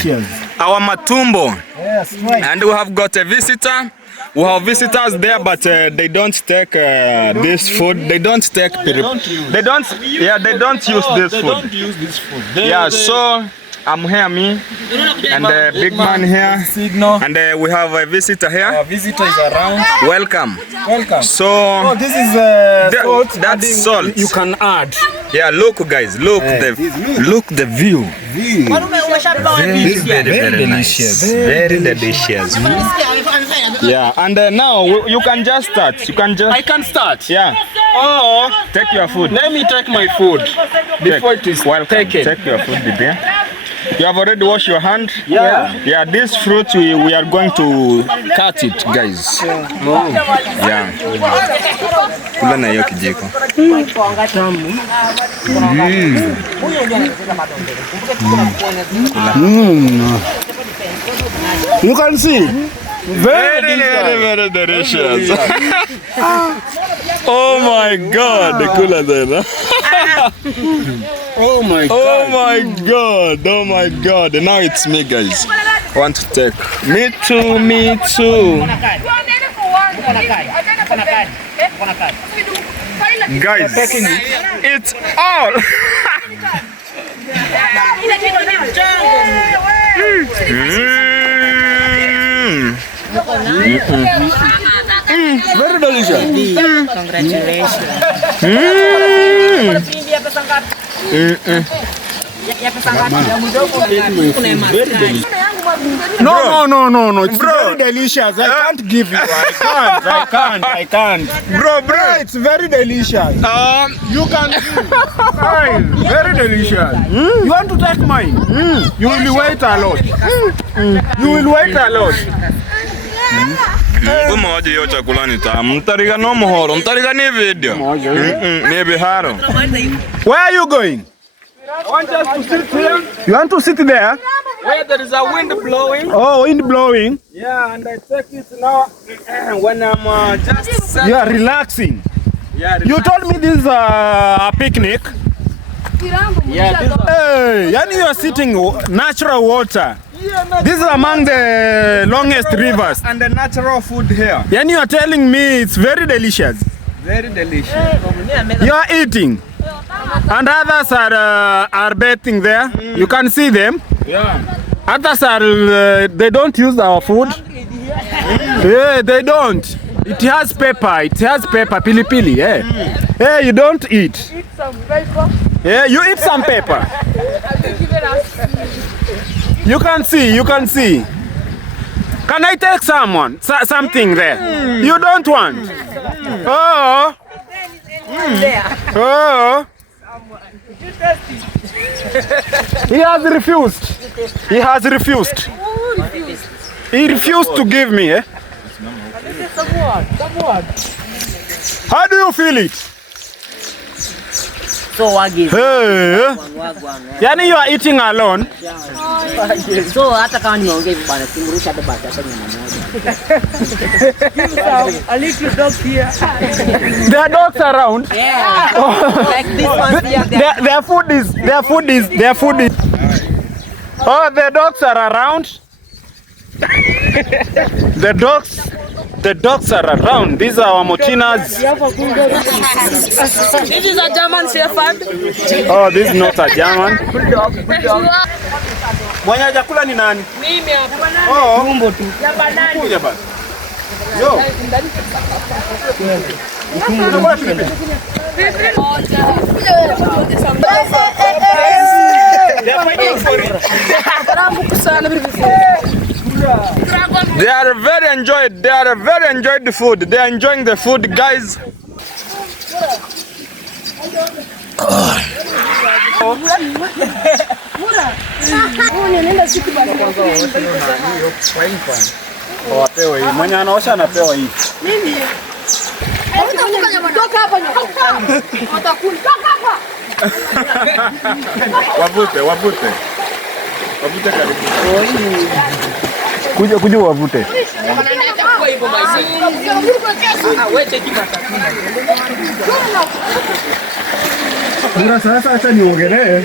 Our matumbo. Yes, right. And we have got a visitor. We have visitors there, but they don't take this food. They don't take. They don't use this food. Don't use this food. Yeah, so I'm here, me, and the big man here, signal. and we have a visitor Our here. visitor is around. Welcome. Welcome. So This is salt. That's salt. you can add. Yeah, look, guys, look the view. Very delicious. Very delicious. Yeah, and now you can just start. You can just. I can start. Yeah. Oh, Take your food. let me take my food before it is taken. Take your food, baby. You have already washed your hand? Yeah. Yeah, this fruit we are going to cut it, guys. Yeah. Kula na hiyo kijiko. You can see. Very delicious. Oh my God, the kula there. Oh my God. Oh my God, oh my God. Now it's me, guys. I want to take. Me too, me too. Guys, it's all. Very delicious. Congratulations. No. It's very delicious. I can't give you. I can't. Bro. It's very delicious. You can see. Very delicious. You want to take mine? You will wait a lot. You will wait a lot. Umoja hiyo chakula ni tamu. Mtariga no muhoro, mtariga ni video. Ni biharo. Where are you going? I want us to sit here You want to sit there? where there is a wind blowing. Oh, wind blowing. Yeah, and I take it now when I'm just set. You are relaxing. Yeah, You told me this is a picnic. yeah, this one. Hey, yani you are sitting natural water. This is among the longest rivers. And the natural food here. And you are telling me it's very delicious. Very delicious. You are eating. And others are bathing there. You can see them. Yeah. Others are, they don't use our food. Yeah, they don't. It has pepper. It has pepper, pili pili. Yeah. Yeah, you don't eat. Eat some paper. Yeah, you eat some pepper. You can see. You can see. Can I take something there? You don't want? Oh. Oh. He has refused. He has refused. He refused to give me. Eh? How do you feel it? So wagi. Hey. Yani you are eating alone. So hata kama nimeongea hivi bana singurusha hata basi hata nyama moja. A little dog here. There are dogs around. Yeah. Like this one here. Their food is. Oh, the dogs are around. The dogs are around. These are our mochinas. This is a German Shepherd. Oh, this is not a German. Bulldog. Mwenye hajakula ni nani? Mimi hapa. Oh, Tumbo tu. Ya banani. kuja basi. Yo. They are very enjoyed. They are very enjoyed the food. They are enjoying the food, guys. Wapewe hii. Mwenye anaosha anapewa hii. Wavute karibu. Kuja wavute. Sasa acha niogelee.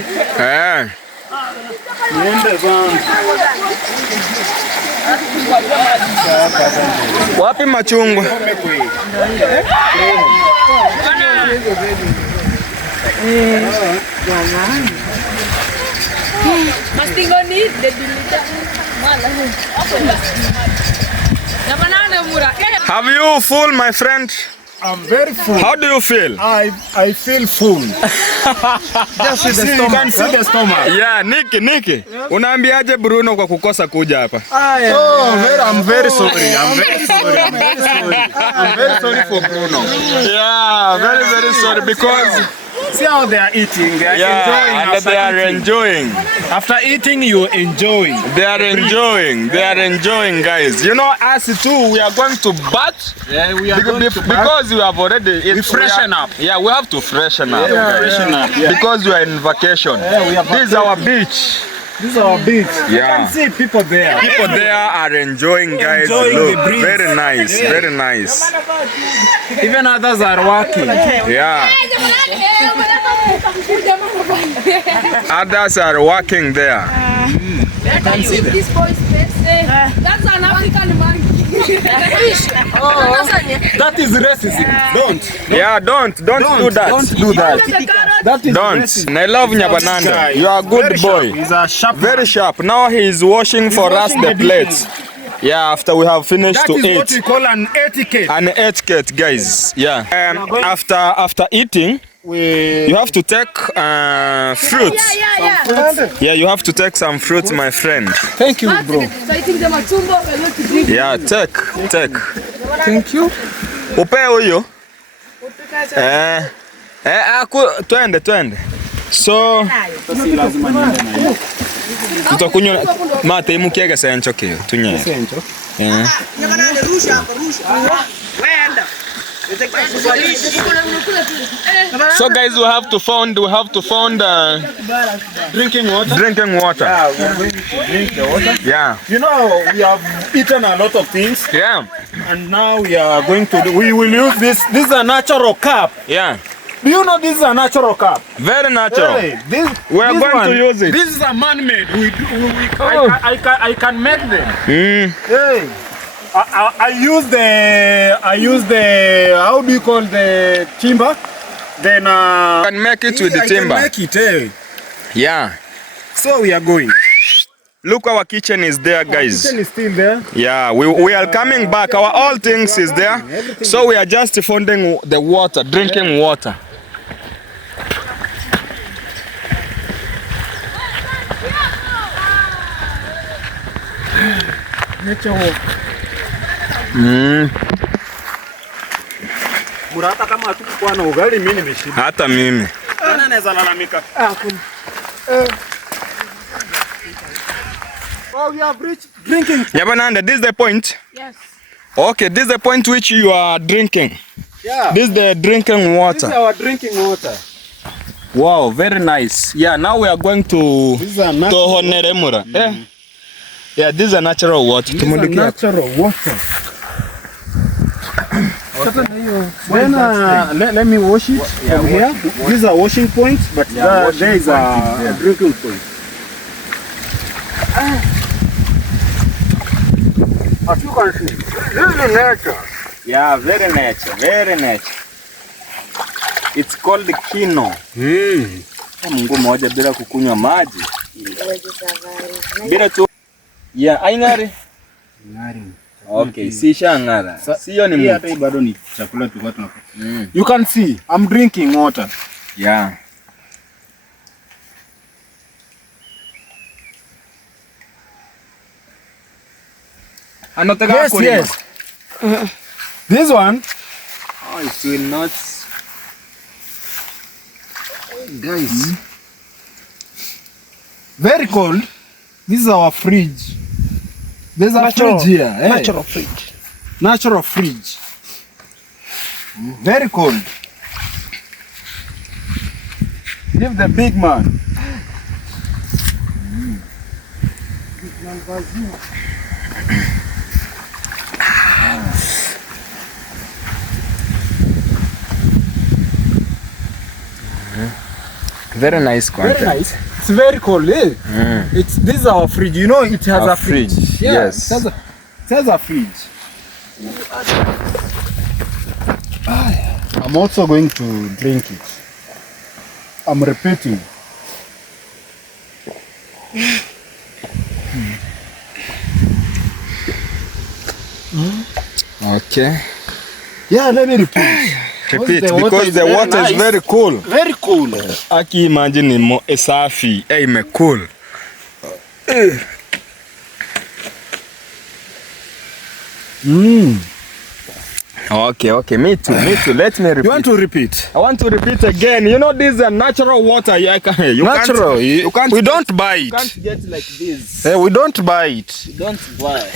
Niende zangu. Wapi machungwa? Have you full, my friend? I'm very full. How do you feel? I feel full. Just see the stomach. You can see the stomach. Yeah, Niki. Unaambiaje Bruno kwa kukosa kuja hapa? I'm very sorry. I'm very sorry for Bruno. Yeah, very sorry because see how they are eating. They are enjoying. And they are enjoying. After eating, you enjoy. They are enjoying, guys. You know, us too, we are going to bath. Yeah, we are going to bath. Because we have already We freshen up. Yeah, we have to freshen up. Freshen up. Yeah. Because we are in vacation. This is our beach. This is our beach. You Yeah. can see people there. People there are enjoying, guys. Enjoying Look, the breeze. very nice, very nice. Even others are working. Yeah. Others are working there. You can see them. This boy's face. That's an African monkey. That is racism. Don't. Yeah, don't do that. Don't do that. That is Don't. racism. And I love Nyabananda. You are a good Very boy. Sharp. He's a sharp. Very sharp. Now he is washing for us washing the the plates. Yeah, after we have finished That to is eat. what we call an etiquette. An etiquette, guys. Yeah. After eating, you have to take fruits. Yeah, you have to take some fruits, my friend. Thank you, bro. Yeah, take. Thank you. Upe huyo. Twende. So tutakunywa mate imukiega sencho kio tunye. So guys, we have to find Drinking water. Yeah, we are going to drink the water. Yeah. You know, we have eaten a lot of things. Yeah. And now we are going to we will use this. This is a natural cup. Yeah. Do you know this is a natural cup? Very natural. Hey, We are going to use it. This is a man-made. I can make them. Hey, I use the how do you call the timber? Then Can make it with the timber. I can make it. Hey. Yeah. So we are going. Look, our kitchen is there, guys. Kitchen is still there. Yeah, we are coming back. Our all things is there. So we are just finding the water, drinking water. Murata kama hatukuwa na ugali mimi nimeshiba. Hata mimi. Nani anaweza lalamika? Oh, we have reached drinking. Nyabananda, this is the point? Yes. Okay, this is the point which you are drinking. Yeah. This is the drinking This water. is our drinking water. Wow, very nice. Yeah, now we are going to This is a natural Honeremura. Yeah, this is a natural water. This is a natural water. Then let me wash it from here. This is a washing point, but there is a drinking point. As you can see, this is nature. Yeah, very nature, very nature. It's called kino. Mungu moja bila kukunywa maji. Bila tu. Yeah, aingari. Ngari. Okay, si shangara. Sio ni hata hii bado ni chakula tulikuwa tunakula. You can see, I'm drinking water. Yeah. Yes, yes. This one, Oh, it will not. guys, very cold. This is our fridge. There's a fridge here. Hey. Natural fridge. Natural fridge. Very cold. Give the big man. Very nice content. Very nice. It's very cold. Eh? This is our fridge. You know it has Our a fridge. fridge, Yeah, yes. It has a fridge. I'm also going to drink it. I'm repeating. Okay. Yeah, let me repeat. Repeat, The water because is the very water is nice. very cool. Very cool. Aki imagine mo safi. Ime cool. Okay, me too. Let me repeat. You want to repeat? I want to repeat again. You know this is a natural water. You Natural. You can't. We don't buy You it. can't get like this. We don't buy it. You don't buy.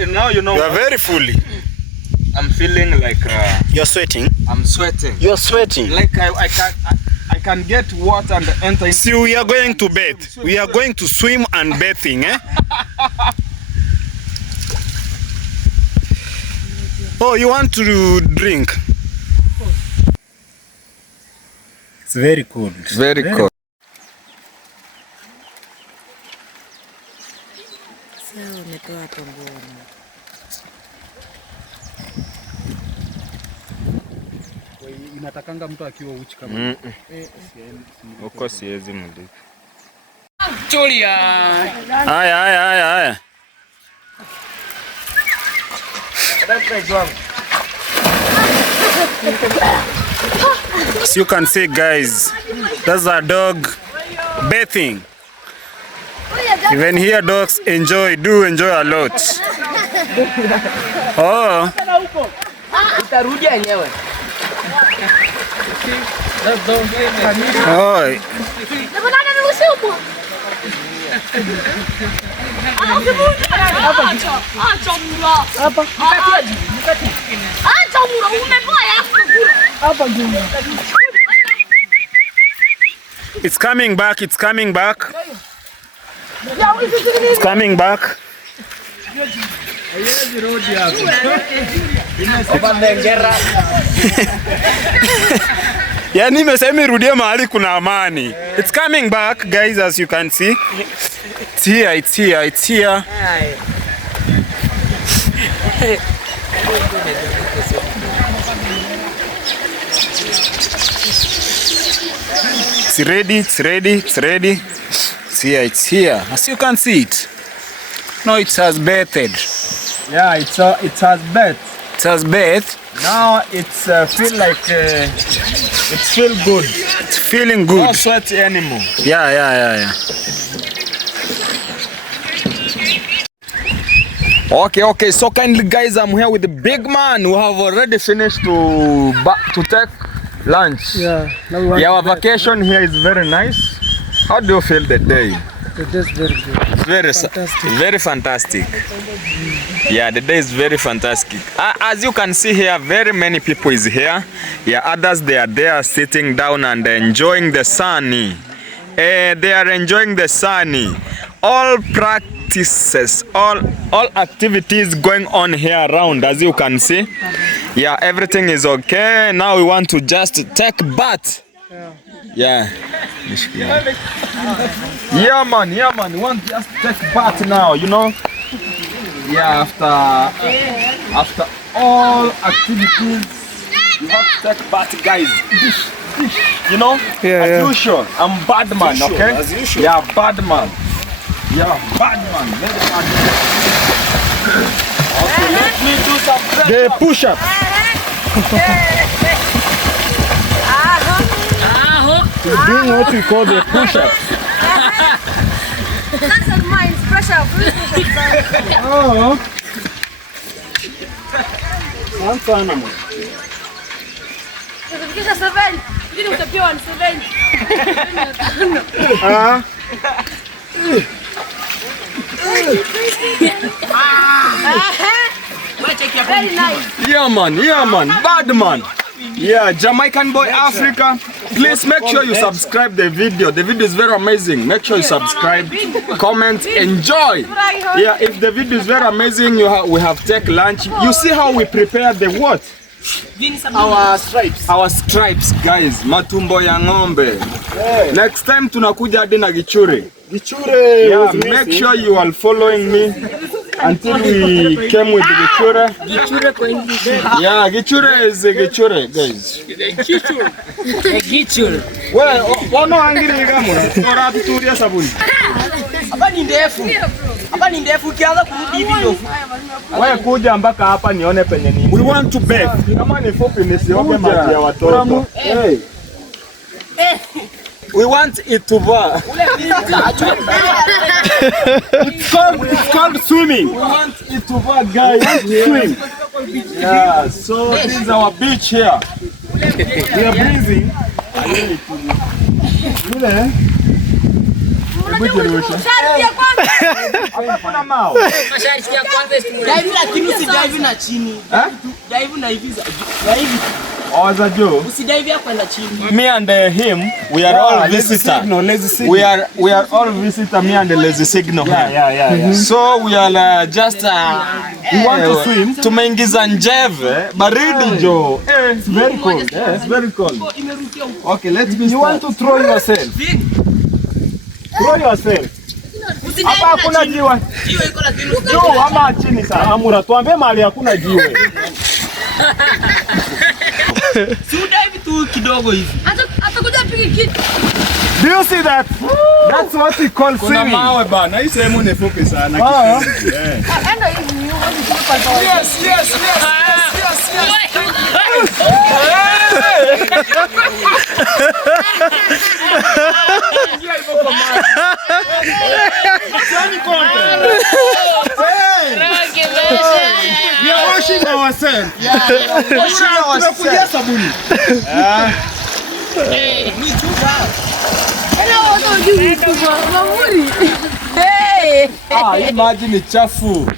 And now you know. You are very fully. I'm feeling like You're sweating. I'm sweating. You're sweating. Like I can get water and enter into. See, we are going to bathe. We are going to swim and bathing, eh? Oh, you want to drink? It's very cold. Very cold. Inatakanga mtu akiwa uchi kama. Uko siwezi mdiki. Julia. Haya. As you can see, guys, that's a dog bathing. Even here dogs do enjoy a lot. Oh. Utarudi yenyewe. Oh. It's coming back. It's coming back. Yani imesema irudie mahali kuna amani. It's coming back, guys, as you can see. It's here, it's here, it's here. It's ready, it's ready, it's ready. It's here, it's here. As you can see it. No, it has bathed. Yeah, it has bathed. It has bathed. Now it's feel like it's feel good. It's feeling good. No sweat anymore. Yeah. Okay. So kindly, guys, I'm here with the big man who have already finished to take lunch. Yeah. Now Our vacation here is very nice. How do you feel the day? It is very good. Very fantastic. Yeah, the day is very fantastic. As you can see here, very many people is here. Yeah, others they are there sitting down and enjoying the sun. They are enjoying the sun. All practices, all activities going on here around, as you can see. Yeah, everything is okay. Now we want to just take bath. Yeah. Yeah, man. We want just to take bath now, you know. Yeah, after all activities, you have to take bath, guys. You know, as usual. I'm bad man, okay? As usual. Yeah, bad man. Yeah, bad man. Very bad man. Okay, let me do some The push-up. We're doing what we call the push-up. That's not mine, it's pressure. Oh. Kisha 7. Ili utapiwa ni 7. Very nice. Yeah, man. Bad man. Yeah, Jamaican boy Africa. Please make sure you subscribe the video. The video is very amazing. Make sure you subscribe, comment, enjoy. Yeah, if the video is very amazing, we have take lunch. You see how we prepare the what? Our stripes, guys. Matumbo ya ng'ombe. Next time tunakuja hadi na gichure. Yeah, make sure you are following me until we came with the gichure. Yeah, gichure is a gichure, guys. Gichure. Well, wano angiri kamera. Ora tuturia sabuni. Hapa ni ndefu kianza kurudi hivi ndio. Wewe kuja mpaka hapa nione penye nini. We want to bathe. Kama ni fupi nisioge maji ya watoto. Hey. We want it to va. It's called swimming. We want it to va, guys. Swim. Yeah, so this is our beach here. We are breathing. Hapa kuna mao. Masharti ya kwanza dive lakini usidive na chini. Dive na hivi. Dive. Oza jo. Usidive ya kwenda chini. Me and him, we are all visitor. Lazy signal. We are all visitor. Me and the lazy signal. Yeah. So we are just We want to swim. Tumeingiza njeve baridi jo. It's very cold. Yeah, it's very cold. Okay, let's be. You want to throw yourself. Throw yourself. Hapa hakuna jiwe. Hiyo iko lakini Jo, ama chini sana. Amura, tuambie mahali hakuna jiwe. si dive tu kidogo hivi. Atakuja piga kitu. Do you see that? That's what we call Kuna swimming. mawe bana. Hii sehemu ni fupi sana. Enda hivi ni huko. Yes. We are washing ourselves. Tunakuja sabuni. Hey! Hii maji ni chafu.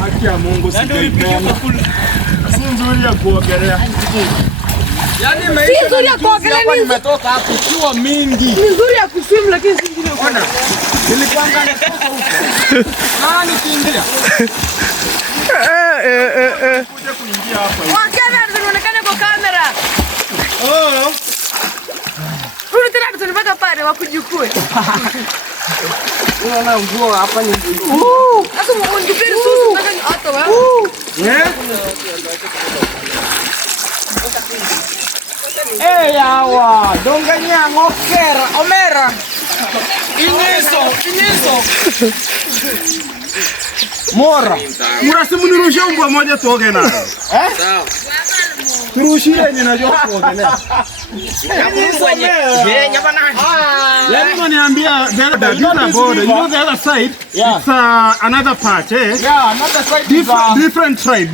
Haki ya Mungu sijaipenda. Si nzuri ya kuogelea. Yaani maisha nzuri ya kuogelea, hapa nimetoka hapo kiwa mingi. Ni nzuri ya kuswim lakini si nzuri ya Ona. Nilipanga natoka huko. Nani kiingia? Kuja kuingia hapa. Kwa kamera tunaonekana kwa kamera. Oh. Rudi tena tunapaka pale wakujukue. Unaona nguo hapa ni nzuri. Sasa ungependa susu mpaka ni auto wewe. Yawa, donganya ngokera, omera. Inyeso. Mora. Murasimu nirushe mbwa moja tuoge nayo. Sawa. Turushie yenye najua kuogelea. Yaani unaniambia the other border, you know the other side? Yeah. It's another part, eh? Yeah, another side Different tribe.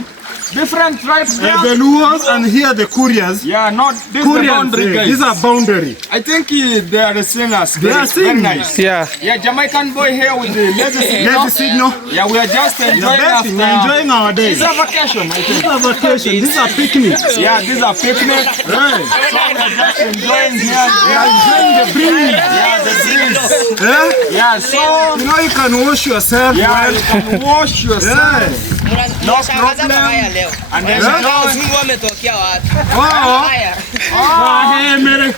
different tribes. The Luos and here the Kurias. Yeah, not this Kurians, boundary guys. these are boundary. I think they are the singers. They are very singers. nice. Yeah. Yeah, Jamaican boy here with the lazy signal. Lazy signal. Yeah, we are just The enjoying best thing, we're enjoying our day. It's a vacation, I think. It's a vacation. These are picnics. Yeah, these are picnic. Right. So we are just enjoying here. We are enjoying the breeze. Yeah, the breeze. Eh? Yeah, so You know you can wash yourself yeah, well. you can wash yourself. Yeah. No problem. And then Wazungu wametokea wapi? Oh. Haya. Hey, Mary.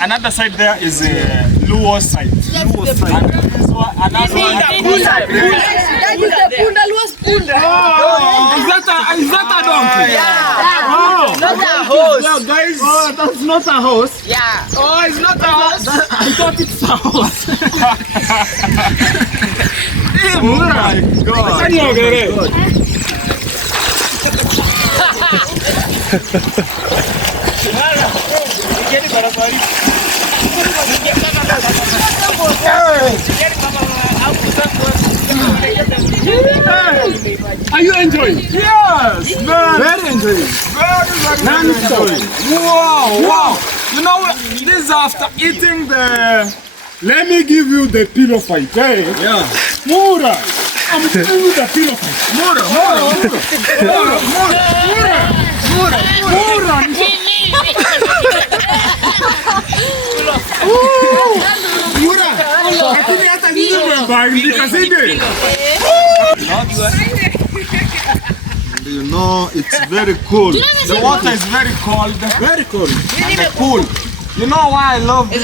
another side there is Luo side. Luo side. And this one, another one. Punda luas punda. Is that a donkey? Not a horse. Yeah, guys. Oh, that's not a horse. Yeah. Oh, it's not a horse. I thought it's a horse. Oh my God. Can you get it? Are you enjoying? Yes, man. Very enjoying. Very enjoying. Wow. You know, this is after eating the... Let me give you the pillow fight. Hey. Yeah. Mura. I'm giving you the pillow fight. Mura. Mura. Lakini hata nyinyi mmebadilika, si ndio? You know, it's very cool. The water is very cold. Very cool. And cool. You know why I love the to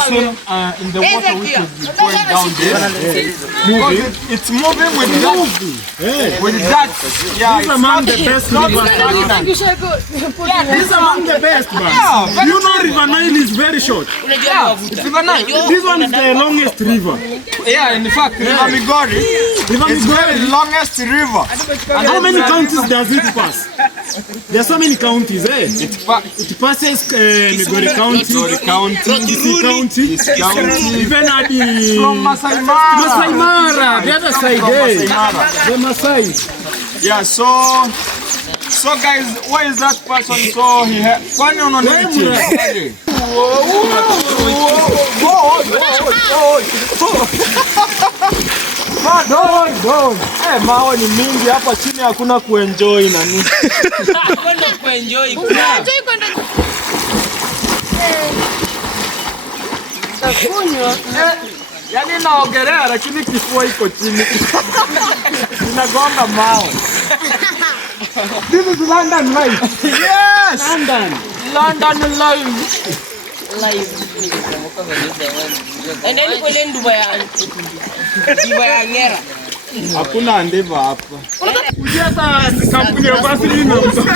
swim in the water which is going down there? Because it's moving with that. With that. Yeah, This is among the best rivers. This is among the best, man. Yeah, You know River Nile is very short. it's even nice. This one is the longest river. Yeah, in fact, River Migori is the longest river. And how many counties does it pass? There are so many counties, eh? It passes Migori County, Kisii County, even at the From Masai Masai Mara. Mara, the other side, eh? The Masai. Yeah, so guys, why is that person so he kwani unaona Mao ni mingi hapa chini, hakuna kuenjoy nani. Kwenda kuenjoy. Enjoy kwenda. Yaani naogelea lakini kifua iko chini. Inagonga mawe. This is London life. Yes! London live. Endeni kule Dubai ya ngera. Hakuna ndiva hapa. Ujia hata kampuni ya basi lina mtu.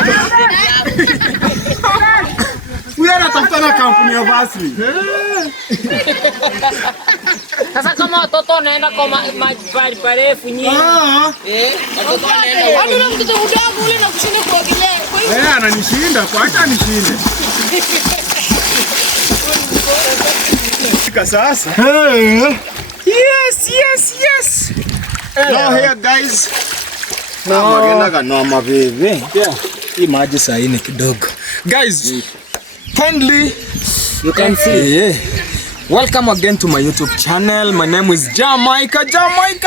Huyu anatafuta na kampuni ya basi. Sasa kama watoto wanaenda kwa maji parefu nyingi. Watoto wanaenda. Hadi na mtoto mdogo ule na kushinda kuogelea. Kwa hiyo Ananishinda, kwa acha anishinde. Sasa. Yes. Now here guys. Magenda kanoma baby. Hii maji saa hii ni kidogo. Guys, kindly You can see. welcome again to my YouTube channel. My name is Jamaica.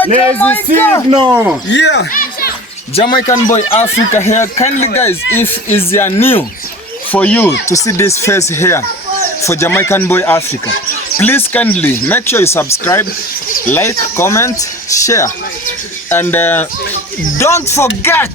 Lazy signal. Yeah. Jamaican Boy Africa here. Kindly guys, if is new for you to see this face here for Jamaican Boy Africa, please kindly make sure you subscribe, like, comment, share, and don't forget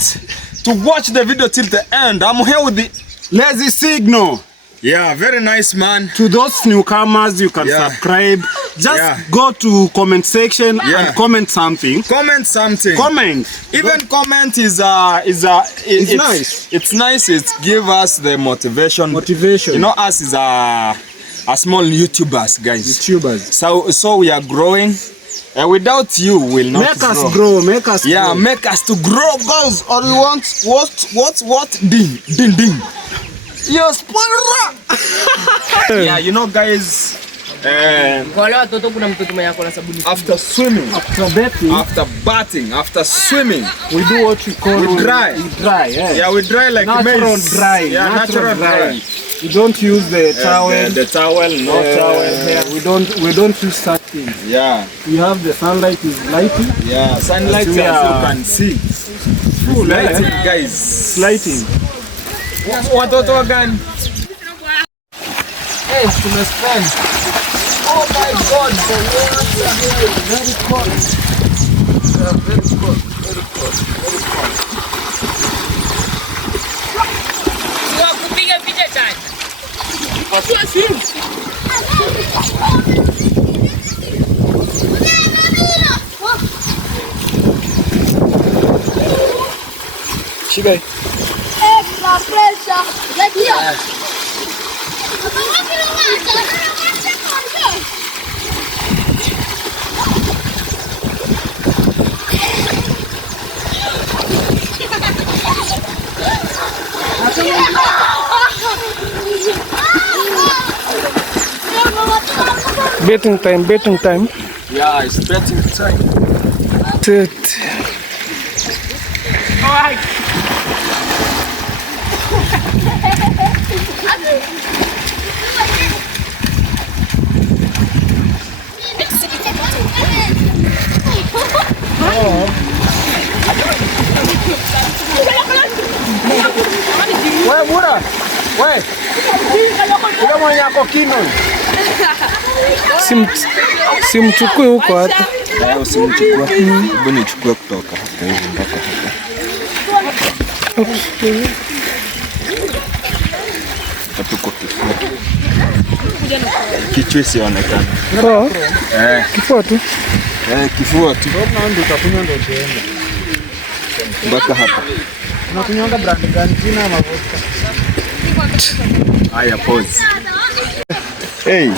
to watch the video till the end. I'm here with the Lazy Signal. yeah, very nice man. To those newcomers, you can subscribe. Just go to comment section and comment something. Comment something. Comment. Even comment is it's nice. It's nice. It give us the motivation. Motivation. You know, us is a small YouTubers, guys. YouTubers. So we are growing. And without you, we'll not Make us grow. Make us grow. make us to grow, guys. Or we want what? Ding. Yes, yeah, you know, guys. After swimming, after bathing, after swimming, we do what we call we dry. Yeah, We dry like natural maize. dry. Yeah, natural dry. We don't use the towel. The towel, no towel here. We don't use such things. Yeah. We have the sunlight is lighting. Yeah, sunlight as you can see. Full Lighting, guys. lighting. Watoto again. Hey, tumespend. Oh my God, the water here is very cold. Yeah, very cold. Kupiga picha tani. Shibe. La presa. Ya tío. Betting time. Yeah, it's betting time. Wewe bura. Wewe. Kile mwenye ako kino. Simchukue huko hata. Usimchukue. Hebu nichukue kutoka hapa hivi mpaka hapa. Tuko kifua. Kichwa isionekane. Oh. Kifua tu. Kifua tu. Ndio utakunywa ndio uende. Mpaka hapa. Unakunywa brand gani jina ama vodka? Haya, pause. Hey.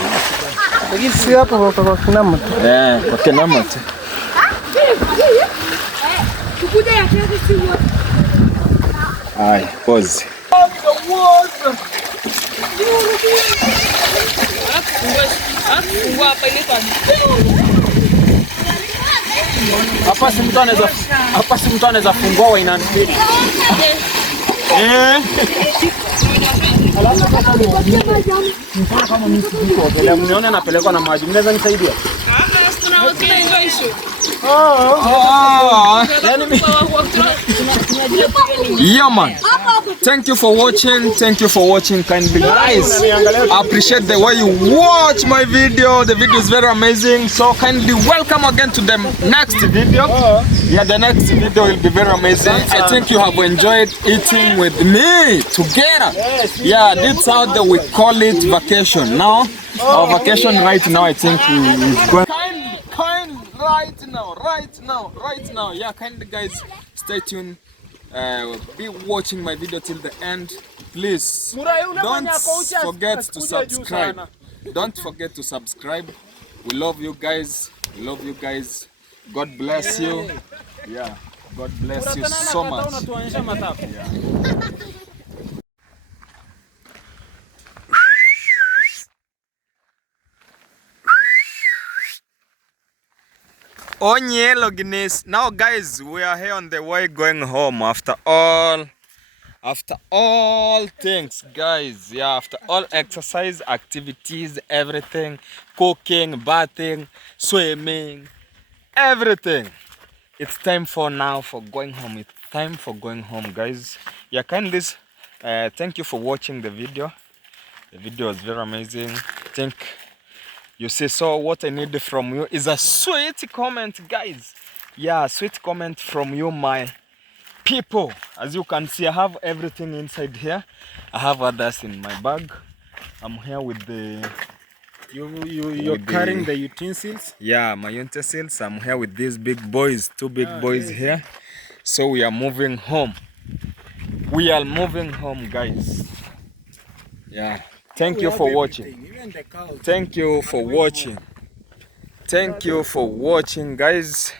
Si hapo kwa kinama tu. Kwa kinama tu. Haya, pause. Hapa si mtu anaweza fungua wa ina mbili. Kama mimi sikuogelea, mnione napelekwa na maji. Mnaweza nisaidia? Yeah, man. Thank you for watching. Kindly, guys. I appreciate the way you watch my video. The video is very amazing. So kindly welcome again to the next video. Yeah, the next video will be very amazing. I think you have enjoyed eating with me together. Yeah, that's how we call it vacation. Now, our vacation right now, I think is going. Right now. Yeah, kindly guys, stay tuned. Be watching my video till the end. Please don't forget to subscribe. Don't forget to subscribe. We love you guys. God bless you. Yeah, God bless you so much. Yeah. Onyelo Guinness. Now guys, we are here on the way going home after all things, guys. Yeah, after all exercise activities, everything, cooking, bathing, swimming, everything. It's time for going home. It's time for going home, guys. Yeah, kindly thank you for watching the video. The video was very amazing. Thank you. See, so what I need from you is a sweet comment, guys. Yeah, sweet comment from you, my people. As you can see, I have everything inside here. I have others in my bag. I'm here with the You're carrying the utensils? Yeah, my utensils. I'm here with these big boys, two big boys here. So we are moving home. We are moving home, guys. Yeah. Thank you for watching. Thank you for watching. Thank you for watching, guys.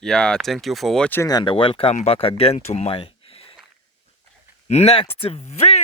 Yeah, thank you for watching and welcome back again to my next video.